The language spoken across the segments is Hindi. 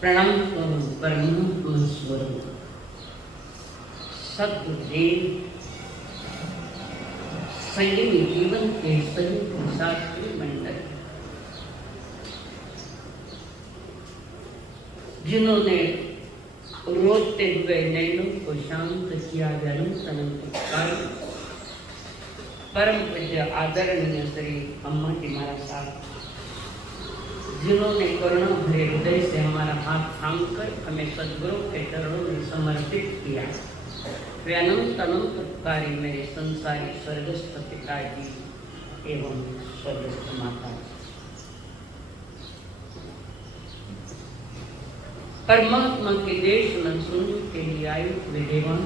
प्रणाम करो परमात्मा स्वरूप सद्गुरुदेव संयमी जीवन के संयुक्त साथी मंडल, जिन्होंने रोते हुए नैनों को शांत किया, अनंत अनंत काल परम पूज्य आदरणीय श्री अम्मा जी महाराज साहब, जिन्होंने करुणा भरे हृदय से हमारा हाथ थामकर हमें सद्गुरु के चरणों में समर्पित किया। वे अनंत अनंत उपकारी मेरे संसारी स्वर्गस्थ पिताजी एवं स्वर्गस्थ माता, परमात्मा के देश में सुनने के लिए आए हुए देवान,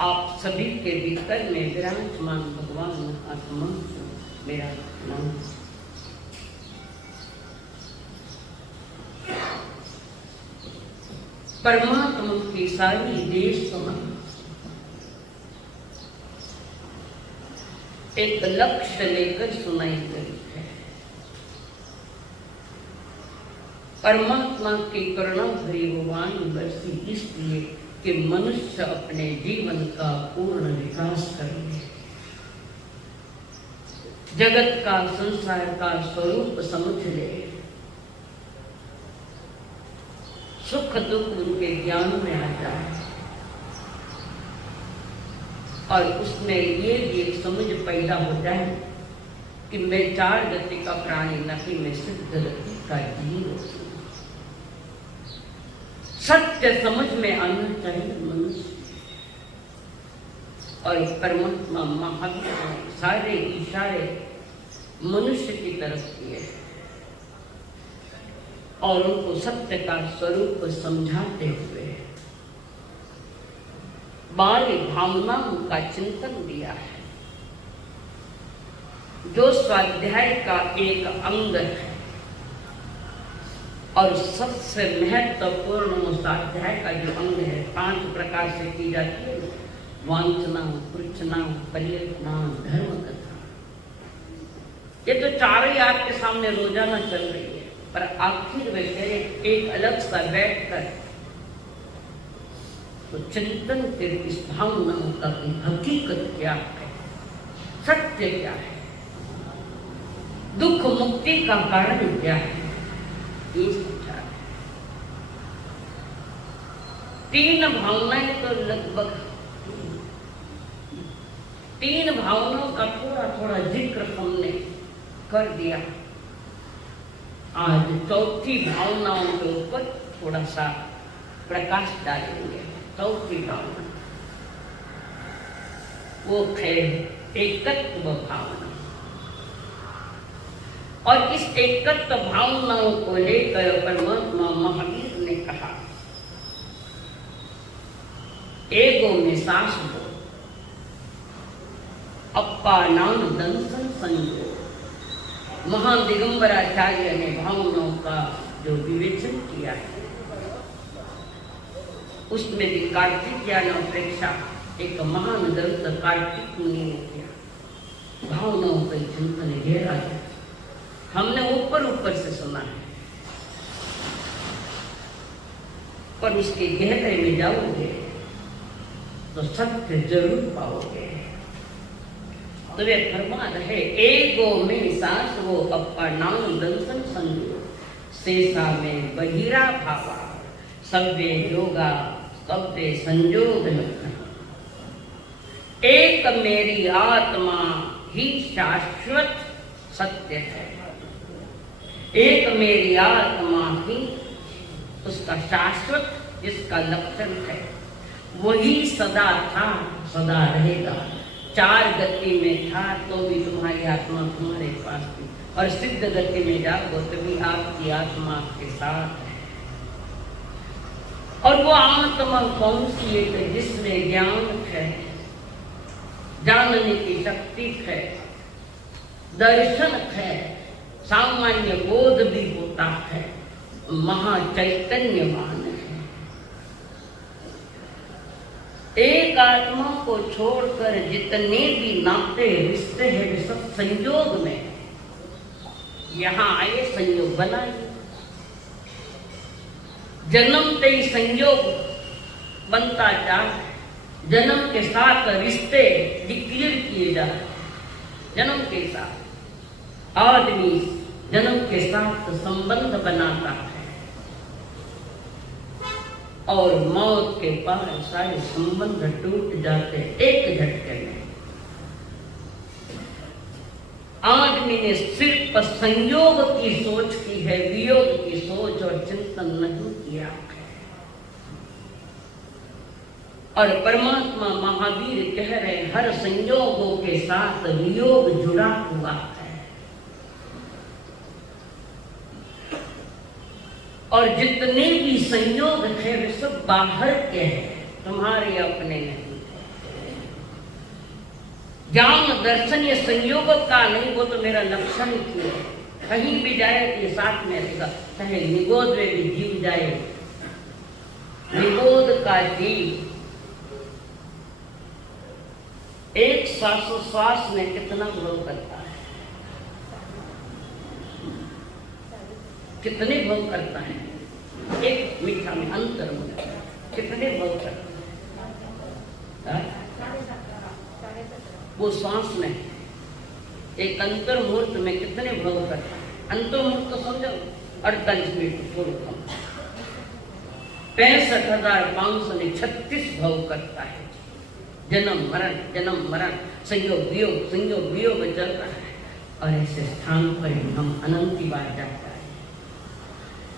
आप सभी के भीतर में विराजमान भगवान आत्मा मेरा नाम। परमात्मा की सारी देश एक लक्ष्य लेकर सुनाई गई है। परमात्मा की करुणा भरी वाणी बरसी इसलिए कि मनुष्य अपने जीवन का पूर्ण विकास करे, जगत का संसार का स्वरूप समझ ले, सुख दुख उनके ज्ञान में आ जाए और उसमें ये भी एक समझ पैदा हो जाए कि मैं चार गति का प्राणी नहीं, मैं सिद्ध गति का जीव हूं। सत्य समझ में आना चाहिए मनुष्य, और परमात्मा महावीर ने सारे इशारे मनुष्य की तरफ किए और उनको सत्य का स्वरूप समझाते हुए बाल भावनाओं का चिंतन दिया है, जो स्वाध्याय का एक अंग है और सबसे महत्वपूर्ण स्वाध्याय का जो अंग है, 5 प्रकार से की जाती है, वांछना, पृच्छना, परियतना, धर्म कथा। ये तो चारों ही आपके सामने रोजाना चल रही है, पर आखिर वे एक अलग सा बैठकर तो चिंतन के इस भावनाओं का हकीकत क्या है, सत्य क्या है, दुख मुक्ति का कारण क्या है, ये समझा है। 3 भावनाएं तो लगभग 3 भावनाओं का थोड़ा थोड़ा जिक्र हमने कर दिया। आज चौथी भावनाओं के ऊपर थोड़ा सा प्रकाश डालेंगे। चौथी भावना वो है एकत्व भावना, और इस एकत्व भावनाओं को लेकर परमात्मा महावीर ने कहा, एगो में सांस दो, अप्पा नाम दंसन संजो। महान दिगंबराचार्य ने भावनाओं का जो विवेचन किया है, उसमें भी कार्तिकेयन अपेक्षा एक महान ग्रंथ कार्तिक मुनि ने किया। भावनाओं का चिंतन गहरा है, हमने ऊपर ऊपर से सुना है, पर उसके गहरे में जाओगे तो सत्य जरूर पाओगे। तो वे फरमा रहे, एगो में सांस वो अप्पा नाम दंसन संजो, शेषा में बहिरा भावा, सव्ये योगा सव्ये संजोग लक्षण। एक मेरी आत्मा ही शाश्वत सत्य है, एक मेरी आत्मा ही उसका शाश्वत जिसका लक्षण है, वही सदा था सदा रहेगा। 4 गति में था तो भी तुम्हारी आत्मा तुम्हारे पास थी, और सिद्ध गति में जाओ तो भी आपकी आत्मा आपके साथ है। और वो आत्मा कौन सी है? जिसमें ज्ञान है, जानने की शक्ति है, दर्शन है, सामान्य बोध भी होता है, महाचैतन्यवान है। एक आत्मा को छोड़कर जितने भी नाते रिश्ते हैं सब संयोग में। यहाँ आए संयोग बनाइए। जन्मते ही संयोग बनता जाए, जन्म के साथ रिश्ते डिक्लेयर किए जाए। जन्म के साथ आदमी जन्म के साथ संबंध बनाता है और मौत के बाद सारे संबंध टूट जाते एक झटके में। आदमी ने सिर्फ संयोग की सोच की है, वियोग की सोच और चिंतन नहीं किया है। और परमात्मा महावीर कह रहे हर संयोगों के साथ वियोग जुड़ा हुआ है और जितने भी संयोग है वे सब बाहर के हैं, तुम्हारे अपने नहीं। ज्ञान दर्शन ये संयोग का नहीं, वो तो मेरा लक्षण ही है। कहीं भी जाए तो ये साथ में रहेगा, चाहे निगोद में भी जीव जाए, निगोद का जीव एक श्वासोश्वास में कितना ग्रो करता है, कितने भोग करता है, एक मीठा में अंतर में कितने भोग करता है। वो श्वास में एक अंतर मुहूर्त में कितने भोग करता है। अंतर मुहूर्त तो समझो 48 मिनट थोड़ा कम, 65,536 भोग करता है। जन्म मरण संयोग वियोग चल रहा है और ऐसे स्थान पर हम अनंती बार जाता है।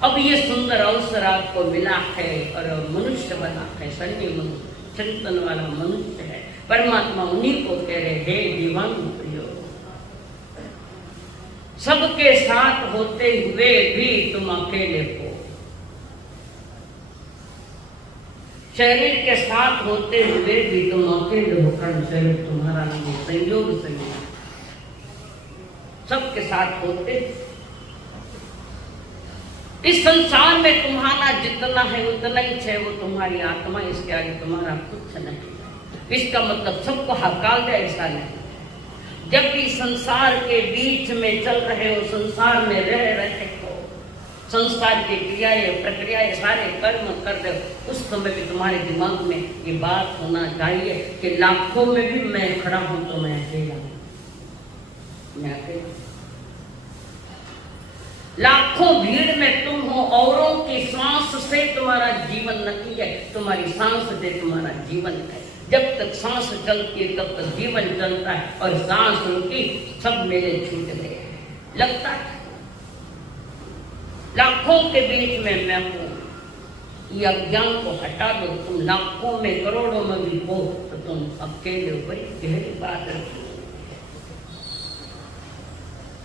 अब ये सुंदर अवसर आपको मिला है और मनुष्य बना है, सन्नी मनुष्य, चिंतन वाला मनुष्य है। परमात्मा उन्हीं को कह रहे, हे दीवान प्रियो, सबके साथ होते हुए भी तुम अकेले हो, शरीर के साथ होते हुए भी तुम अकेले होकर शरीर तुम्हारा नहीं, संयोग संयोग सबके साथ होते। इस संसार में तुम्हारा जितना है उतना ही है, वो तुम्हारी आत्मा, इसके आगे तुम्हारा कुछ नहीं। इसका मतलब सबको हकाल दे ऐसा नहीं। जब भी संसार के बीच में चल रहे हो, संसार में रह रहे हो, संसार की क्रियाएं प्रक्रियाएं सारे कर्म कर रहे हो, उस समय भी तुम्हारे दिमाग में ये बात होना चाहिए कि लाखों में भी मैं खड़ा हूं तो मैं अकेला हूं, मैं अकेला। लाखों भीड़ में तुम हो, औरों की सांस से तुम्हारा जीवन नहीं है, तुम्हारी सांस से तुम्हारा जीवन है। जब तक सांस चलती है तब तक जीवन चलता है, और सांस रुकी सब मेले छूट गए। लगता है लाखों के बीच में मैं हूं, ये अज्ञान को हटा दो। तुम लाखों में करोड़ों में भी हो तो तुम अकेले हो, बड़ी गहरी बात है।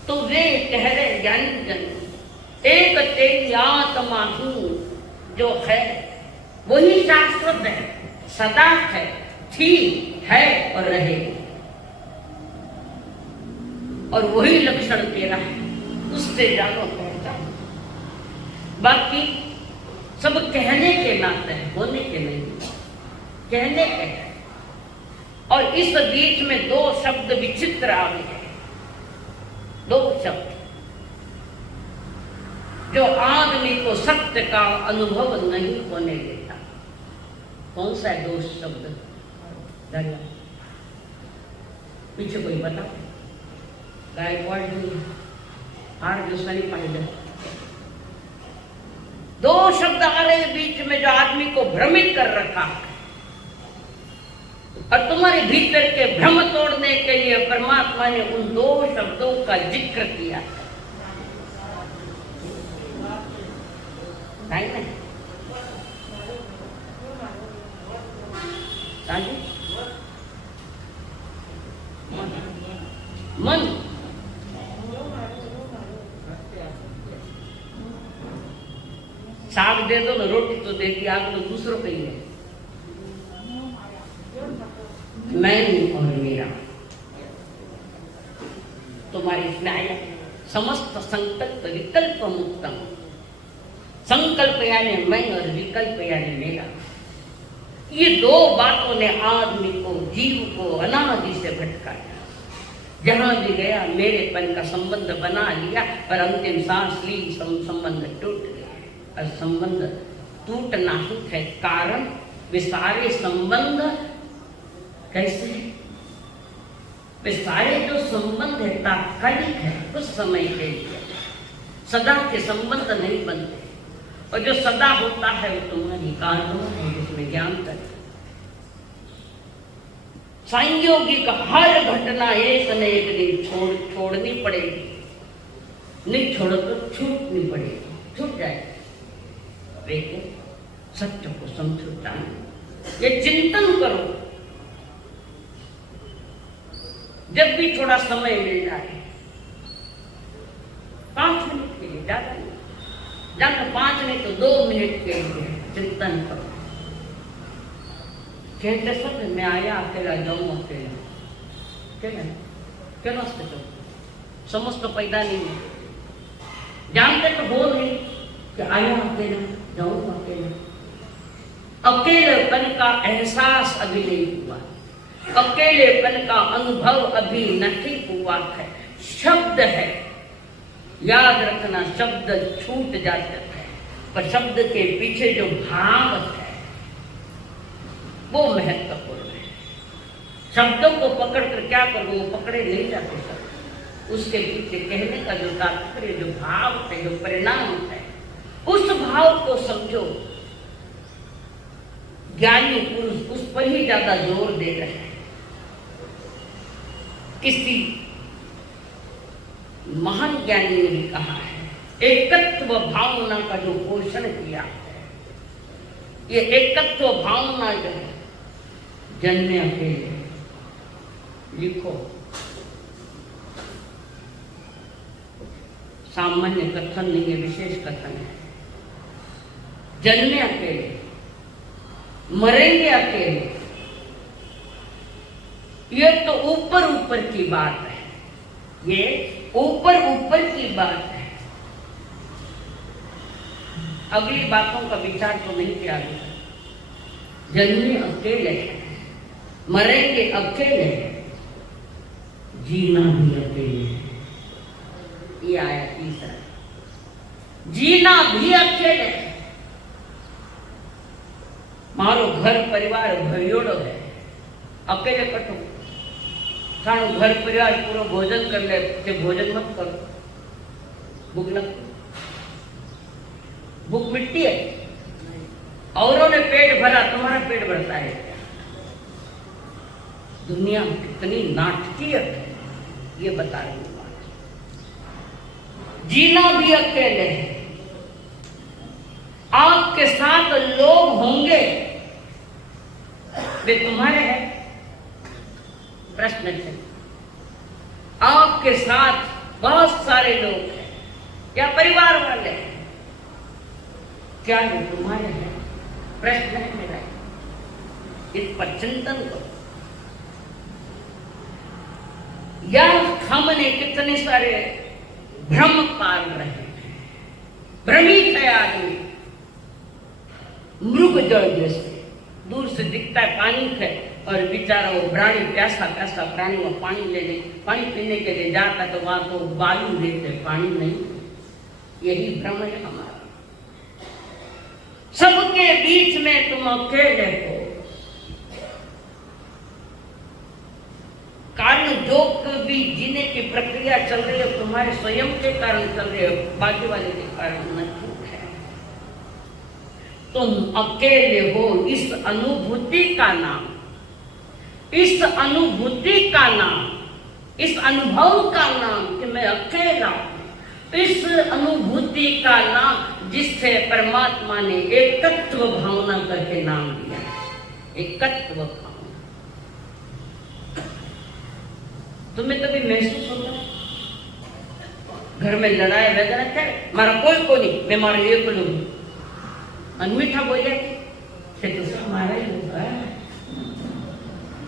तो वे कह रहे ज्ञानी जन, एक तेरी आत्मा ही जो है वही शाश्वत है, सदा है, थी, है और रहेगी, और वही लक्षण तेरा है, उससे जानो पहचानो। बाकी सब कहने के नाते हैं, होने के नहीं, कहने के हैं। और इस बीच में दो शब्द विचित्र आ गए हैं, दो शब्द जो आदमी को सत्य का अनुभव नहीं होने देता। कौन सा है दो शब्द? पीछे कोई बता? गायकवाड़ जी आर दिवसांनी पाहिलं, दो शब्द आ रहे बीच में जो आदमी को भ्रमित कर रखा है, और तुम्हारे भीतर के भ्रम तोड़ने के लिए परमात्मा ने उन दो शब्दों का जिक्र किया है। मन साग दे दो ना, रोटी तो देती, आग तो दूसरों को ही है। मैं और मेरा तुम्हारी इसमें आया समस्त संकल्प विकल्प मुक्तम। संकल्प यानी मैं और विकल्प यानी मेरा। ये दो बातों ने आदमी को, जीव को अनादि से भटकाया। जहां भी गया मेरेपन का संबंध बना लिया, पर अंतिम सांस ली संबंध टूट गया। और संबंध टूटना ही है कारण। वे सारे संबंध कैसे है? वे सारे जो संबंध है तात्कालिक है, कुछ समय के लिए, सदा के संबंध नहीं बनते। और जो सदा होता है वो तुम्हारी कारण है, जिसमें ज्ञान कर। संयोगिक हर घटना एक न एक दिन छोड़नी पड़ेगी, नहीं छोड़ो तो छूटनी पड़ेगी, छूट जाएगी। लेकिन सत्य को समझो, जानो, ये चिंतन करो। जब भी थोड़ा समय मिल जाए, 5 मिनट के लिए, ज्यादा नहीं, ज्यादा 5 नहीं तो 2 मिनट के लिए चिंतन करो। कहते सब मैं आया अकेला जाऊं अकेला, क्या समझ तो पैदा नहीं है, जानते तो हो नहीं कि आया अकेला जाऊं अकेला। अकेलेपन का एहसास अभी नहीं हुआ, अकेलेपन का अनुभव अभी नहीं हुआ है। शब्द है, याद रखना, शब्द छूट जाते हैं, पर शब्द के पीछे जो भाव है वो महत्वपूर्ण है। शब्दों को पकड़कर क्या करो, वो पकड़े नहीं जाते शब्द। उसके पीछे कहने का जो तात्पर्य, जो भाव है, जो परिणाम है, उस भाव को समझो। ज्ञानी पुरुष उस पर ही ज्यादा जोर दे रहे हैं। किसी महान ज्ञानी ने भी कहा है, एकत्व भावना का जो पोषण किया है, ये एकत्व भावना जो है, जन्मे अकेले। लिखो, सामान्य कथन नहीं है, विशेष कथन है। जन्मे अकेले, मरेंगे अकेले। ये तो ऊपर ऊपर की बात है, ये ऊपर ऊपर की बात है। अगली बातों का विचार तो नहीं किया गया। जन्मे अकेले, मरेंगे अकेले, जीना भी अकेले। ये आया तीसरा, जीना भी अकेले। मारो घर परिवार भरियोड़ो है, अकेले कटो। थानो घर परिवार पूरा भोजन कर ले, तो भोजन मत करो, भूख लगती, भूख मिटती है। औरों ने पेट भरा, तुम्हारा पेट भरता है। दुनिया कितनी नाटकीय है, ये बता रही हूँ बात। जीना भी अकेले है। आपके साथ लोग होंगे, वे तुम्हारे हैं? प्रश्न है। आपके साथ बहुत सारे लोग हैं या परिवार वाले हैं, क्या वे तुम्हारे हैं? प्रश्न है मेरा। इस पर चिंतन करो। या हमने कितने सारे भ्रम पाल रहे हैं, भ्रमित है आदमी। मृग जल जैसे दूर से दिखता है पानी है, और बेचारा वो प्राणी प्यासा प्यासा प्राणी वो पानी लेने, पानी पीने के लिए जाता तो वहां तो वायु देते, पानी नहीं। यही भ्रम है हमारा। सबके बीच में तुम अकेले हो। कारण जो भी जीने की प्रक्रिया चल रही है तुम्हारे स्वयं के कारण चल रही है, बाकी वाले के कारण नहीं है। तुम अकेले हो, इस अनुभूति का नाम, इस अनुभूति का नाम, इस अनुभव का नाम कि मैं अकेला हूं, इस अनुभूति का नाम जिससे परमात्मा ने एकत्व भावना करके नाम दिया। एकत्व भावना तुम्हें कभी महसूस होता है? घर में लड़ाई वगैरह क्या, मारा कोई को नहीं, मैं मारा एक लोग अनमीठा बोल जाए तो मारा ही होगा।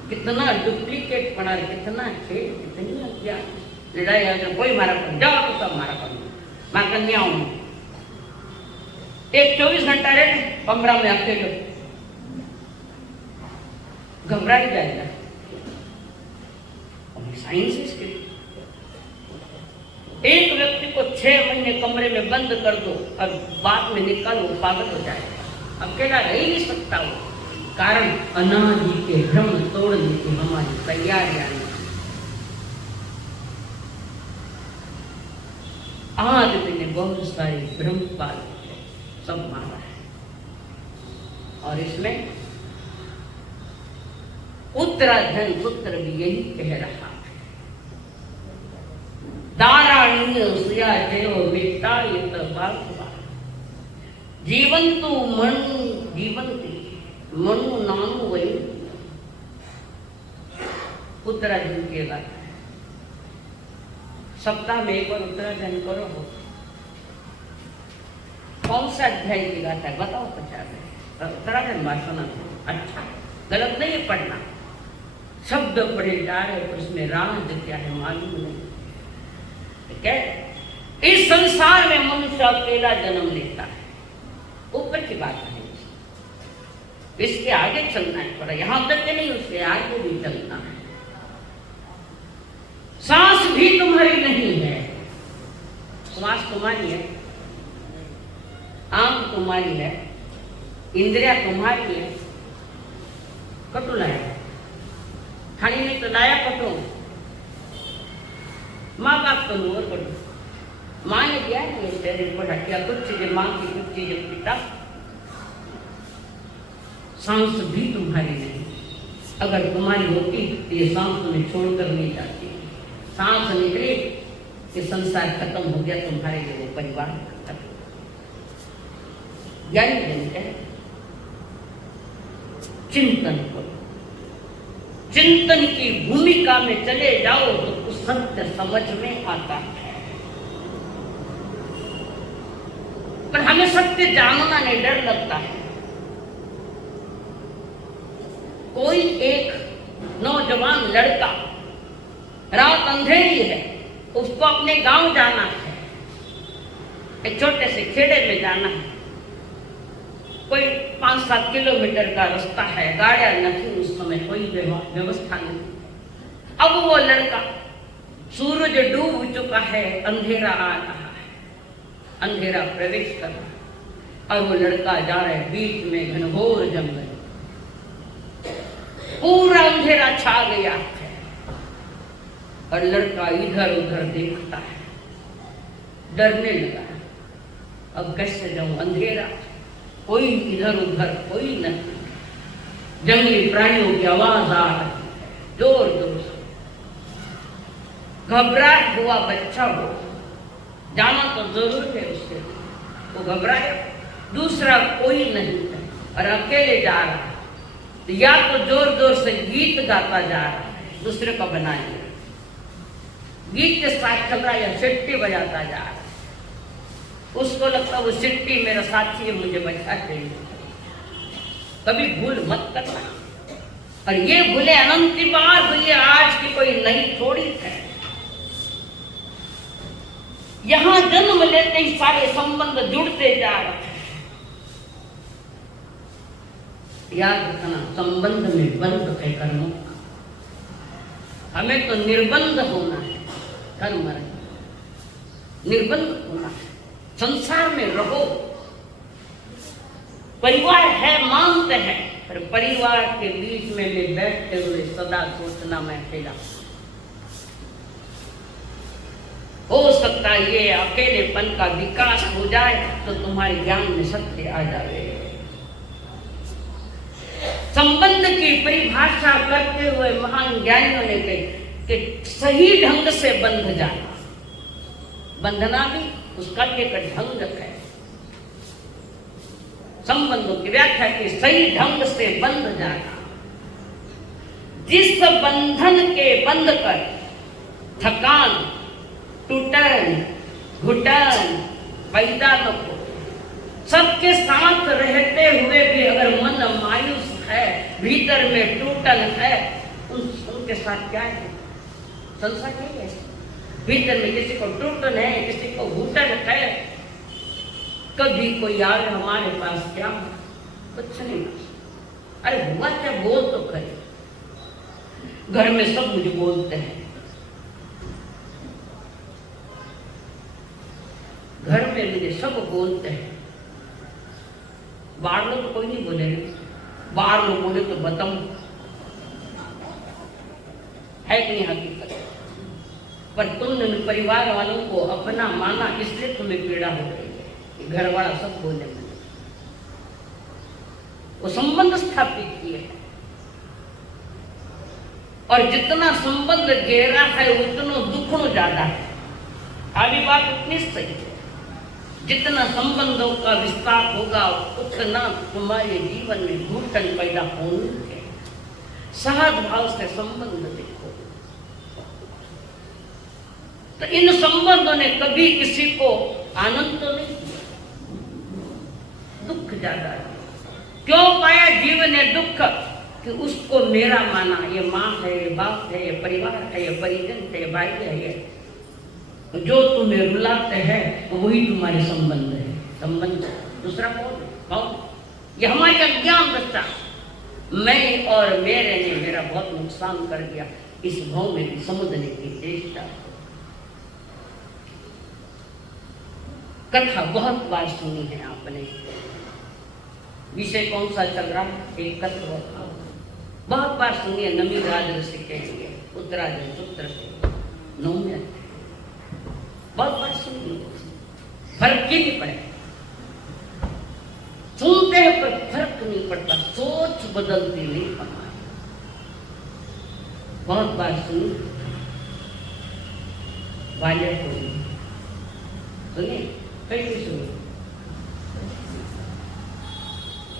कितना डुप्लीकेट पड़ा, कितना खेल, कितनी क्या लड़ाई है। कोई मारा कर जाओ तो सब मारा कर, मैं कन्या हूं। एक 24 घंटा रहे कमरा में अकेले, घबरा ही जाएगा। साइंस एक व्यक्ति को 6 महीने कमरे में बंद कर दो और बाद में निकालो, वो पागल हो जाएगा, अकेला रह ही नहीं सकता वो। कारण अनादि के भ्रम तोड़ने की हमारी तैयारियां नहीं। आदमी ने बहुत सारे भ्रम पाल सब माना है, और इसमें उत्तराधन पुत्र भी यही कह रहा है, दाराणीय सुया जयो वित्तायत बालवा जीवंतु मनु जीवंती मनु नानु वही। उत्तराधन की बात है, सप्ताह में एक बार उत्तराधन करो। कौन सा अध्याय की बात है बताओ? 50 उत्तराधन भाषण। अच्छा, गलत नहीं है पढ़ना, शब्द पढ़े जा रहे पर उसमें राज क्या है मालूम नहीं। क्या इस संसार में मनुष्य अकेला जन्म लेता है, ऊपर की बात है, इसके आगे चलना है थोड़ा, यहां तक के नहीं उसके आगे भी चलना है। सांस भी तुम्हारी नहीं है, श्वास तुम्हारी है, आंख तुम्हारी है, इंद्रिया तुम्हारी है। कटु लाया खानी नहीं तो लाया कटो, माँ बाप तो नूर कटो, माँ ने दिया है शरीर को ढकिया, कुछ चीजें माँ की, कुछ चीजें पिता। सांस भी तुम्हारी नहीं, अगर तुम्हारी होती तो ये सांस तुम्हें छोड़कर नहीं जाती। सांस निकली कि संसार खत्म हो गया, तुम्हारे लिए वो परिवार खत्म। ज्ञानी जन है, चिंतन करो, चिंतन की भूमिका में चले जाओ तो कुछ सत्य समझ में आता है। पर हमें सत्य जानना नहीं, डर लगता है। कोई एक नौजवान लड़का, रात अंधेरी है, उसको अपने गांव जाना है, एक छोटे से खेड़े में जाना है, कोई 5-7 किलोमीटर का रास्ता है, गाड़ियां नहीं, उस समय कोई व्यवस्था नहीं। अब वो लड़का, सूरज डूब चुका है, अंधेरा आ रहा है, अंधेरा प्रवेश कर रहा, और वो लड़का जा रहा है बीच में घनघोर जंगल, पूरा अंधेरा छा गया है, और लड़का इधर उधर देखता है, डरने लगा। अब कैसे जाऊं, अंधेरा, कोई इधर उधर कोई नहीं, जंगली प्राणियों की आवाज आ रही है जोर जोर से। घबराहट हुआ बच्चा हो, जाना तो जरूर है उससे, वो घबराया, दूसरा कोई नहीं है और अकेले जा रहा है, तो या तो जोर जोर से गीत गाता जा रहा है, दूसरे को बनाएंगे, गीत के साथ चल रहा है या सिट्टी बजाता जा रहा है, उसको लगता वो सिट्टी मेरा साथी है, मुझे बचा चाहिए। कभी भूल मत करना, और ये भूले अनंत बार हुई, आज की कोई नई थोड़ी है। यहां जन्म लेते ही सारे संबंध जुड़ते जा रहे हैं। याद रखना, संबंध में बंध है कर्मों का, हमें तो निर्बंध होना है, कर्म निर्बंध होना है। संसार में रहो, परिवार है मानते हैं, पर परिवार के बीच में भी बैठते हुए सदा सोचना मैं अकेला। हो सकता है ये अकेलेपन का विकास हो जाए तो तुम्हारे ज्ञान में सत्य आ जाए। संबंध की परिभाषा करते हुए महान ज्ञानियों ने कही कि सही ढंग से बंध जाना, बंधना भी उसका एक ढंग है। संबंधों की व्याख्या की सही ढंग से बंध जाना, जिस बंधन के बंध कर थकान, टूटन, घुटन पैदा न हो। सबके साथ रहते हुए भी अगर मन मायूस है, भीतर में टूटन है, उनके साथ क्या है? संसार क्या है? भीतर में किसी को टूटन है, किसी को घुटन है। कभी कोई आए हमारे पास, क्या कुछ नहीं, अरे हुआ क्या, बोल तो करे। घर में सब मुझे बोलते हैं, घर में मुझे सब बोलते हैं, बाहर लोग तो कोई नहीं बोले, बाहर लोग बोले तो बताऊं है कि नहीं हकीकत। पर तुमने परिवार वालों को अपना माना, इसलिए तुम्हें पीड़ा हो रही है। घर वाला सब बोले मैंने, वो संबंध स्थापित किए, और जितना संबंध गहरा है उतना दुखनों ज्यादा है। अभी बात उतनी सही है, जितना संबंधों का विस्तार होगा उतना तुम्हारे जीवन में घुटन पैदा होनी है। सहज भाव से संबंध देखो, तो इन संबंधों ने कभी किसी को आनंद तो नहीं दिया, दुख ज्यादा है। क्यों पाया जीवन ने दुख? कि उसको मेरा माना, ये माँ है, ये बाप है, ये परिवार है, ये परिजन है, ये भाई है, ये जो तुम्हें रुलाते हैं वही तुम्हारे संबंध है। संबंध दूसरा कौन? ये हमारी अज्ञान दशा, मैं और मेरे ने मेरा बहुत नुकसान कर दिया, इस भाव में भी समझने की चेष्टा। कथा बहुत बार सुनी है आपने। विषय कौन सा चल रहा है? एक तत्व बहुत बार सुनिए। नमी राज ऋषि कहेंगे, उत्तराजन सूत्र से नौम्य, बहुत बार सुनिए, फर्क ही नहीं पड़े। सुनते हैं पर फर्क नहीं पड़ता, सोच बदलती नहीं हमारी। बहुत बार सुनी, वाले को सुनिए, कैसे सुनिए।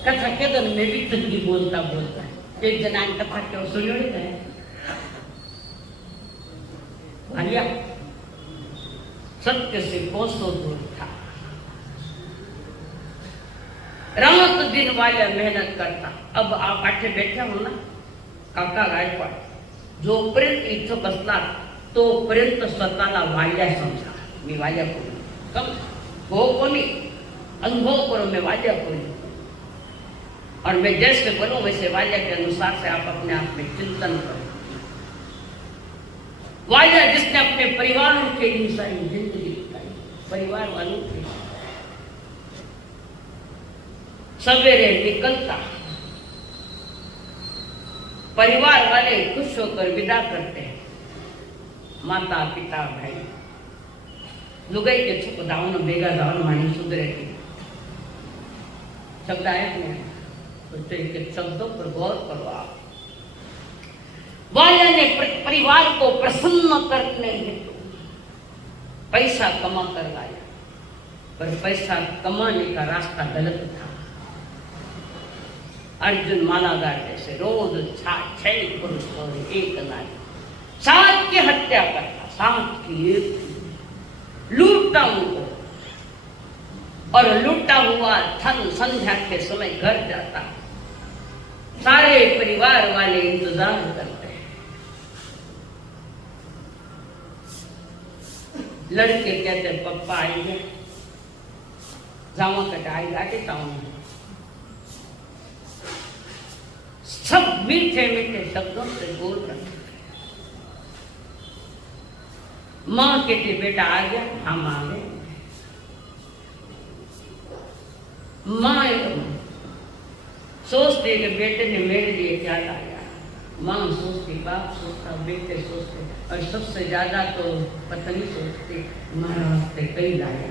कथा के दिन में भी तंगी बोलता बोलता है। एक जनान कथा क्यों सुनियो है भैया, सत्य से कोसों दूर था। रात दिन वाले मेहनत करता। अब आप आठे बैठे हो ना, काका गायकवाड जोपर्यंत इथं बसला तोपर्यंत स्वतःला वाल्या समजा, मी वाल्या करू हो कोणी अनुभव करो, मैं वाल्या करू, और मैं जैसे बोलूं वैसे वाल्या के अनुसार से आप अपने आप में चिंतन करो। वाल्या जिसने अपने परिवार के इंसान जिंदगी बिताई, परिवार वालों के सवेरे निकलता, परिवार वाले खुश होकर विदा करते हैं, माता पिता भाई लुगाई के छुप दावन बेगा दावन मानी सुधरे थी। शब्द आया नहीं, तो एक शब्दों पर गौर करो आप। वाल्या ने परिवार को प्रसन्न करने हेतु पैसा कमा कर लाया, पर पैसा कमाने का रास्ता गलत था। अर्जुन मालागार जैसे रोज 6 पुरुष और 1 नारी, 7 की हत्या करता, 7 की 1 लूटता उनको, और लूटा हुआ धन संध्या के समय घर जाता। सारे परिवार वाले इंतजार करते हैं। लड़के कहते पप्पा आएंगे, जावा कटाएगा के टाउन। सब मीठे मीठे शब्दों से बोल रहे। माँ कहती बेटा आ गया, हम आ गए। माँ सोचते कि बेटे ने मेरे लिए क्या लाया, माँ सोचती, बाप सोचता, बेटे सोचते, और सबसे ज्यादा तो पत्नी सोचती हमारा वास्ते कई लाया।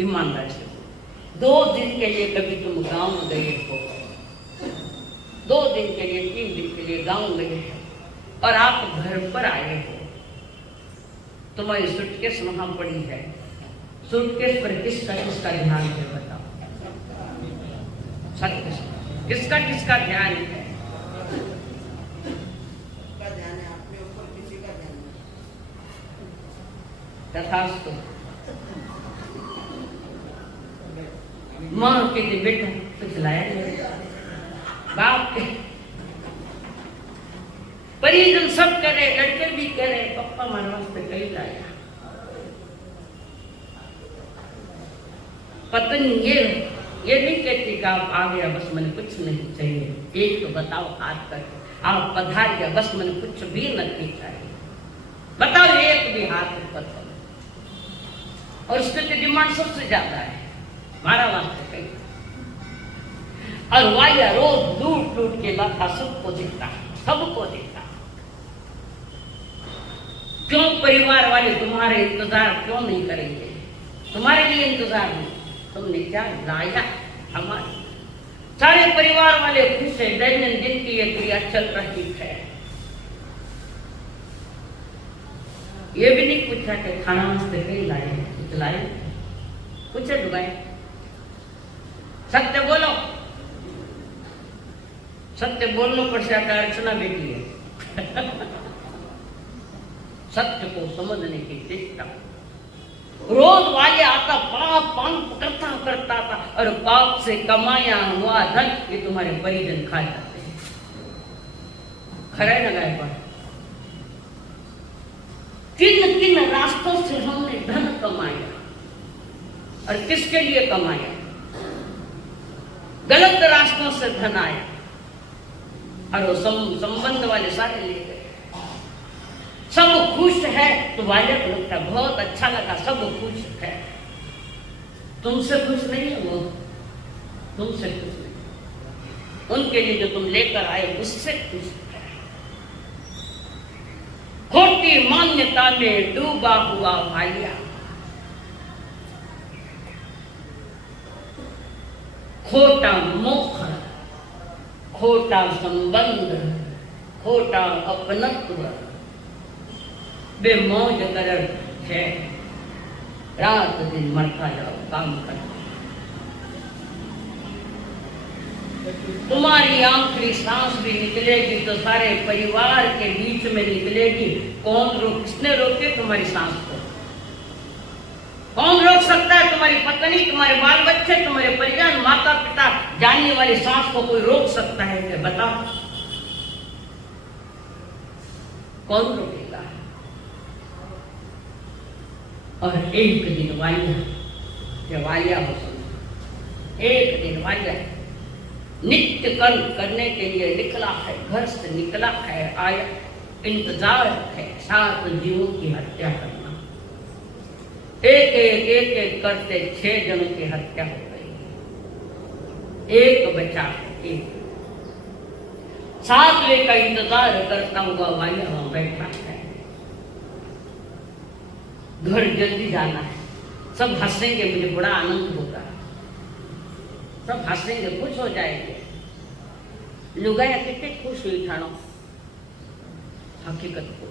ईमानदार से 2 दिन के लिए कभी तुम गांव गए हो, 2 दिन के लिए 3 दिन के लिए गांव गए हो, और आप घर पर आए हो, तुम्हारी सूटकेस वहां पड़ी है, सूटकेस पर किसका किसका ध्यान है बताओ? सत्य किसका किसका ध्यान है? ध्यान है अपने ऊपर, किसी का ध्यान नहीं। तथास्तु। माँ के लिए बेटा कुछ लाया नहीं, बाप के परिजन सब कह रहे, लड़के भी कह रहे पप्पा हमारे वास्ते कई लाया। पत्नी ये नहीं कहती कि आप आ गया बस मैंने कुछ नहीं चाहिए, एक तो बताओ हाथ कर, आप पधार गया बस मैंने कुछ भी नहीं चाहिए, बताओ एक भी हाथ ऊपर करो। और उसके तो डिमांड सबसे ज्यादा है, हमारा वास्ते कहीं। और वाया रोज लूट लूट के लाता सबको देता, सबको देता। क्यों परिवार वाले तुम्हारे इंतजार क्यों नहीं करेंगे? तुम्हारे लिए इंतजार नहीं, तुमने क्या लाया? हमारे सारे परिवार वाले खुश है, दैनंदिन की ये क्रिया चल रही है। ये भी नहीं पूछा कि खाना वास्ते कहीं लाए, कुछ लाए, कुछ डुबाए। सत्य बोलो, सत्य बोलने पर से अर्चना बेटी है। सत्य को समझने की चेष्टा। रोज वाले आता पाप पाप करता करता था, और पाप से कमाया हुआ धन ये तुम्हारे परिजन खा जाते हैं। खरा न गाय पर किन किन रास्तों से हमने धन कमाया और किसके लिए कमाया? गलत रास्तों से धन आया और वो संबंध वाले सारे ले गए। सब खुश है तो वाले को लगता है बहुत अच्छा लगा, सब खुश है। तुमसे खुश नहीं है वो, तुमसे खुश नहीं, उनके लिए जो तुम लेकर आए उससे खुश है। खोटी मान्यता में डूबा हुआ वालिया, खोटा मोह, खोटा संबंध, खोटा अपनत्व, बेमौज कर है, रात दिन मरता जाओ काम कर। तुम्हारी आखिरी सांस भी निकलेगी तो सारे परिवार के बीच में निकलेगी। कौन रोक, किसने रोके तुम्हारी सांस को? कौन रोक सकता है? तुम्हारी पत्नी, तुम्हारे बाल बच्चे, तुम्हारे परिजन, माता पिता, जानने वाली सांस को कोई रोक सकता है क्या? बताओ, कौन रोकेगा? और एक दिन वालिया हो, एक दिन वालिया नित्य कर्म करने के लिए निकला है, घर से निकला है, आया, इंतजार है 7 जीवों की हत्या करना। एक एक एक एक करते 6 जनों की हत्या हो गई, एक बचा है, एक 7वें का इंतजार करता हुआ वालिया वहां बैठा है। घर जल्दी जाना है, सब हंसेंगे, मुझे बड़ा आनंद होगा, सब हंसेंगे, खुश हो जाएंगे। लुगाया कितने खुश हुई ठाणो, हकीकत को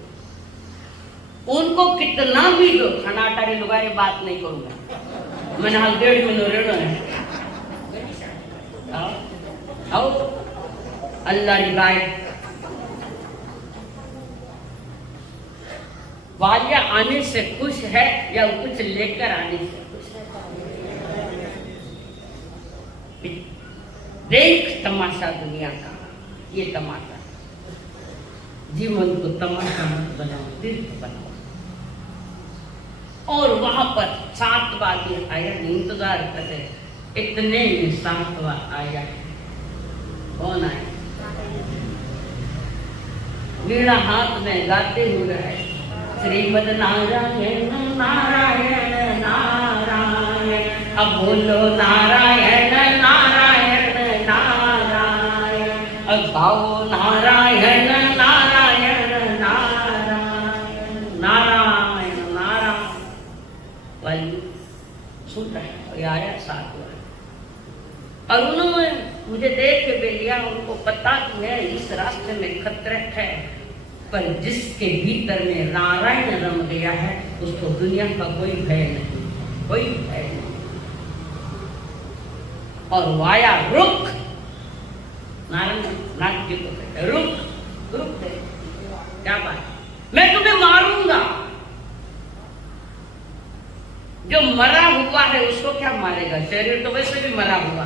उनको कितना भी दो, खनाटारी लुगाई बात नहीं करूंगा, मैंने हाल 1.5 महीने रेड़ो है। आओ अल्लाह की गाय वालिया आने से खुश है या कुछ लेकर आने से खुश है? देख तमाशा दुनिया का, ये तमाशा, जीवन को तमाशा मत बनाओ, तीर्थ बनाओ। और वहां पर 7 वाली आया, इंतजार कर रहे, इतने में 7वां आया। कौन आया? वीणा हाथ में गाते हुए है, श्रीमद नारायण नारायण नारायण, अब बोलो नारायण नारायण नारायण, अब गाओ नारायण नारायण नारायण नारायण नारायण। वाली सुन रहे हैं, आया 7वां, और उन्होंने मुझे देख के बेलिया, उनको पता कि है इस रास्ते में खतरे है, पर जिसके भीतर में नारायण रम गया है उसको दुनिया का कोई भय नहीं, कोई भय नहीं। और वाया रुक, नारायण नाट्य को कहते रुक, रुक दे, क्या बात, मैं तुम्हें मारूंगा। जो मरा हुआ है उसको क्या मारेगा? शरीर तो वैसे भी मरा हुआ,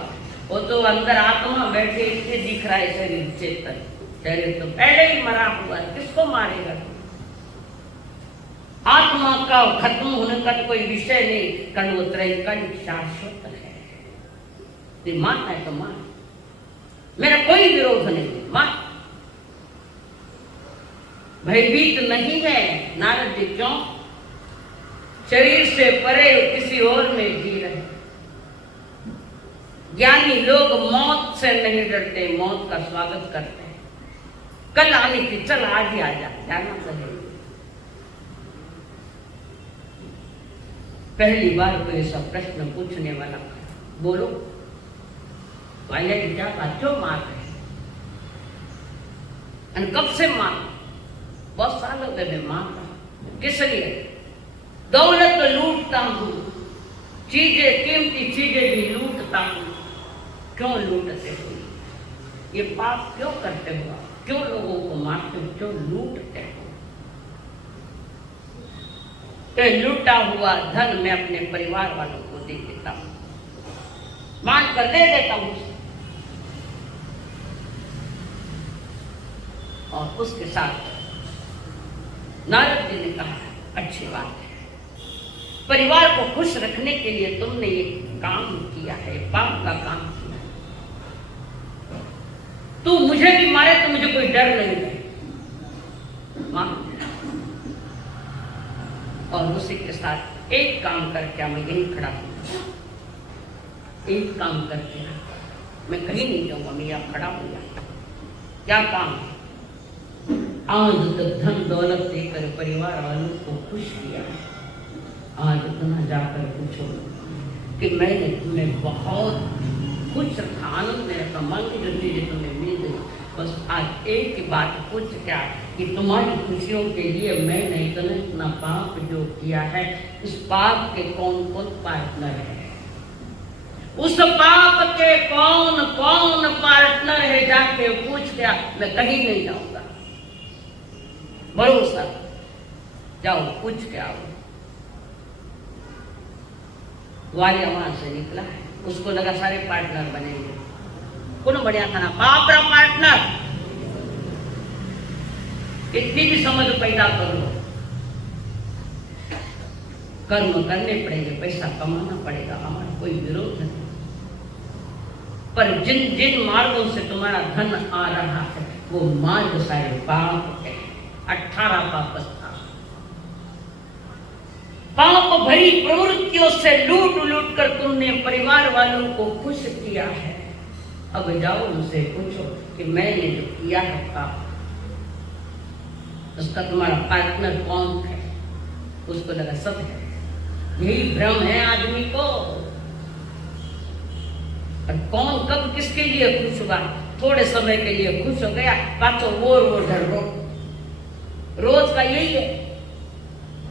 वो तो अंदर आत्मा बैठे इसलिए दिख रहा है शरीर चेतन, शरीर तो पहले ही मरा हुआ है, किसको मारेगा? आत्मा का खत्म होने का तो कोई विषय नहीं, कारण वो त्रैकालिक शाश्वत है। मान है तो मान, मेरा कोई विरोध नहीं, मान। भयभीत नहीं है नारद जी, क्यों? शरीर से परे किसी किसी और में जी रहे। ज्ञानी लोग मौत से नहीं डरते, मौत का स्वागत करते हैं। कल आने की, चल आज ही आ जा, जाना चाहिए। पहली बार कोई ऐसा प्रश्न पूछने वाला, बोलो वाले क्या बात, क्यों मार रहे, कब से मार? बहुत सालों से मैं मार रहा। किस लिए? दौलत लूटता हूं, चीजें, कीमती चीजें भी लूटता हूं। क्यों लूटते हो? ये पाप क्यों करते हो? क्यों लोगों को मारते हो? क्यों लूटते हो? तो लूटा हुआ धन मैं अपने परिवार वालों को दे देता हूं, मान कर दे देता हूं। और उसके साथ नारद जी ने कहा, अच्छी बात है, परिवार को खुश रखने के लिए तुमने ये काम किया है, पाप का काम किया है। तू मुझे भी मारे तो मुझे कोई डर नहीं है, मान। और उसी के साथ एक काम करके मैं यहीं खड़ा हूं, एक काम करके मैं कहीं नहीं जाऊंगा, मैं यहां खड़ा हूं। क्या काम? आज तक धन दौलत देकर परिवार वालों को खुश किया, आज इतना जाकर पूछो कि मैंने तुम्हें बहुत खुश रखा, आनंद में रखा, मन की जो चीजें तुम्हें मिल गई। बस आज एक ही बात पूछ क्या कि तुम्हारी खुशियों के लिए मैंने इतना पाप जो किया है, उस पाप के कौन कौन पार्टनर है? उस पाप के कौन कौन पार्टनर है? जाके पूछ क्या, मैं कहीं नहीं जाऊंगा। भरोसा, जाओ पूछ के आओ। वालिया वहां से निकला है, उसको लगा सारे पार्टनर बनेंगे, कौन बढ़िया था ना, पाप का पार्टनर। इतनी भी समझ पैदा कर लो, कर्म करने पड़ेंगे, पैसा कमाना पड़ेगा, हमारा कोई विरोध नहीं। पर जिन जिन मार्गों से तुम्हारा धन आ रहा है, वो मार्ग सारे पाप है। 18 पाप था। पाप भरी प्रवृत्तियों से लूट लूट कर तुमने परिवार वालों को खुश किया है। अब जाओ उनसे पूछो कि मैंने जो किया है पाप, उसका तुम्हारा पार्टनर कौन है? उसको लगा सब है। यही भ्रम है आदमी को। और कौन कब किसके लिए खुश हुआ? थोड़े समय के लिए खुश हो गया, पाछो वो डर रो। रोज का यही है।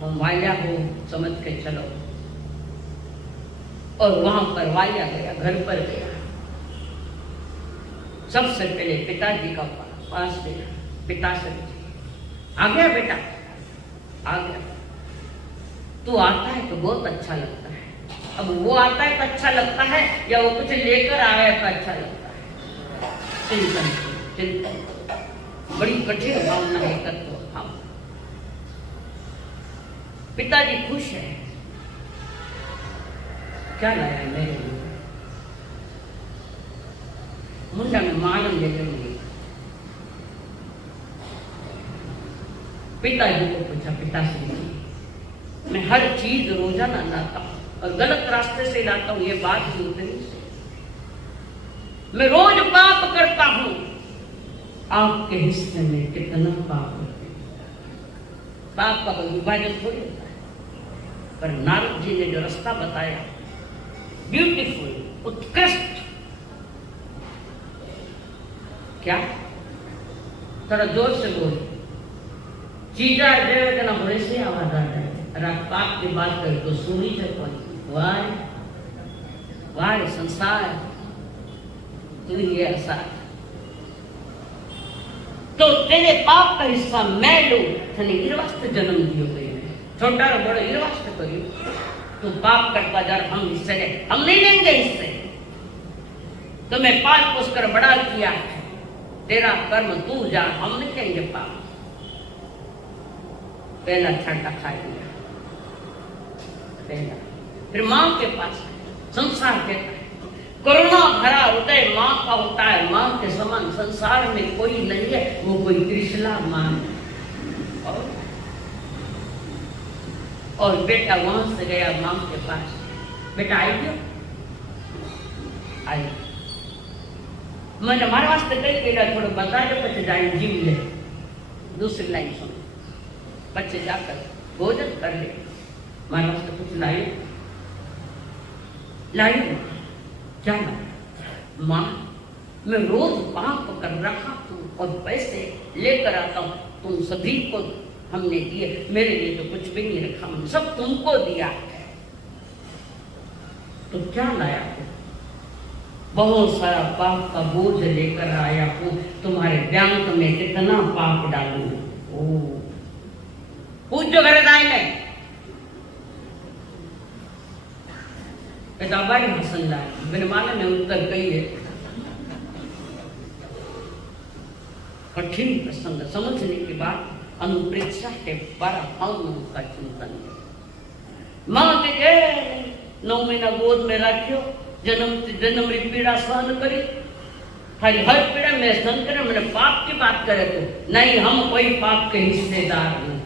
हम वालिया हो समझ के चलो। और वहां पर वालिया गया, घर पर गया। सबसे पहले पिताजी का पास गया। पिता से आ गया बेटा, आ गया। तू आता है तो बहुत अच्छा लगता है। अब वो आता है तो अच्छा लगता है या वो कुछ लेकर आया है तो अच्छा लगता है? चिंतन चिंतन, बड़ी कठिन भावना है तत्व भाव। पिताजी खुश है। क्या लाया मेरे लिए? मुंडा में मालूम ले लूंगी। पिताजी को पूछा, पिताश्री जी मैं हर चीज रोजाना लाता हूं और गलत रास्ते से लाता हूं, ये बात सुनते नहीं। मैं रोज पाप करता हूं, आपके हिस्से में कितना पाप है? पाप का कोई विभाजन थोड़ी होता है। पर नारद जी ने जो रास्ता बताया, ब्यूटीफुल, उत्कृष्ट। क्या? थोड़ा जोर से बोल। चीजा देवे ना होने से आवाज आ जाए। अगर आप पाप की बात करें तो सुनी से कौन? वाह वाह, संसार तू ही ऐसा। तो तेरे पाप का हिस्सा मैं लू, थने इरवास्त जन्म दियो गए। छोटा और बड़ा इरवास्त करियो। तू पाप करता जा, हम हिस्से ले, हम नहीं लेंगे हिस्से। तुम्हें पाल पोस कर बड़ा किया है, तेरा कर्म तू जा, हम नहीं लेंगे पाप। पहला छाटा खा लिया, पहला। फिर मां के पास संसार कहता है, करुणा भरा हृदय मां का होता है। मां के समान संसार में कोई नहीं है, वो कोई त्रिशला मां है। और बेटा वहां से गया मां के पास। बेटा आई गयो आई मैंने मारे वास्ते कई पेड़ा थोड़ा बता दो पचे जाए जीव ले दूसरी लाइन सुन बच्चे जाकर भोजन कर ले मारे वास्ते कुछ लाइयो लाइयो क्या लाइयो माँ मैं रोज पाप कर रहा हूँ और पैसे लेकर आता हूँ तुम सभी को हमने दिए मेरे लिए तो कुछ भी नहीं रखा हमने सब तुमको दिया है तो क्या लाया तू बहुत सारा पाप का बोझ लेकर आया हूँ तुम्हारे बैंक में कितना पाप डालू ओ पूछ जो घर जाए में बड़ी हसन लाए मेरे माने ने उत्तर कही है कठिन प्रसंग समझने के बाद अनुप्रेक्षा के पराम का चिंतन मां के 9 महीना गोद में रखियो जन्म री पीड़ा सहन करी हर पीड़ा में सहन करे मैंने पाप की बात करे तो नहीं हम कोई पाप के हिस्सेदार नहीं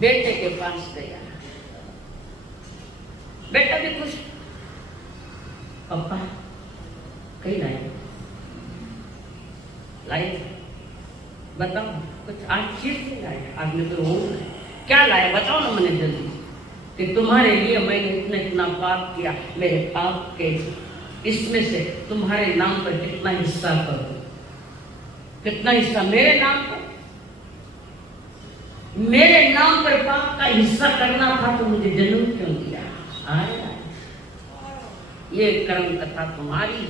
बेटे के पास गया बेटा भी खुश पापा कहीं लाए बताओ कुछ आज चीज नहीं लाया आज में तो हो क्या लाया बताओ ना मैंने जल्दी कि तुम्हारे लिए मैंने इतना पाप किया मेरे पाप के इसमें से तुम्हारे नाम पर कितना हिस्सा करो कितना हिस्सा मेरे नाम पर पाप का हिस्सा करना था तो मुझे जन्म क्यों दिया आया ये कर्म कथा तुम्हारी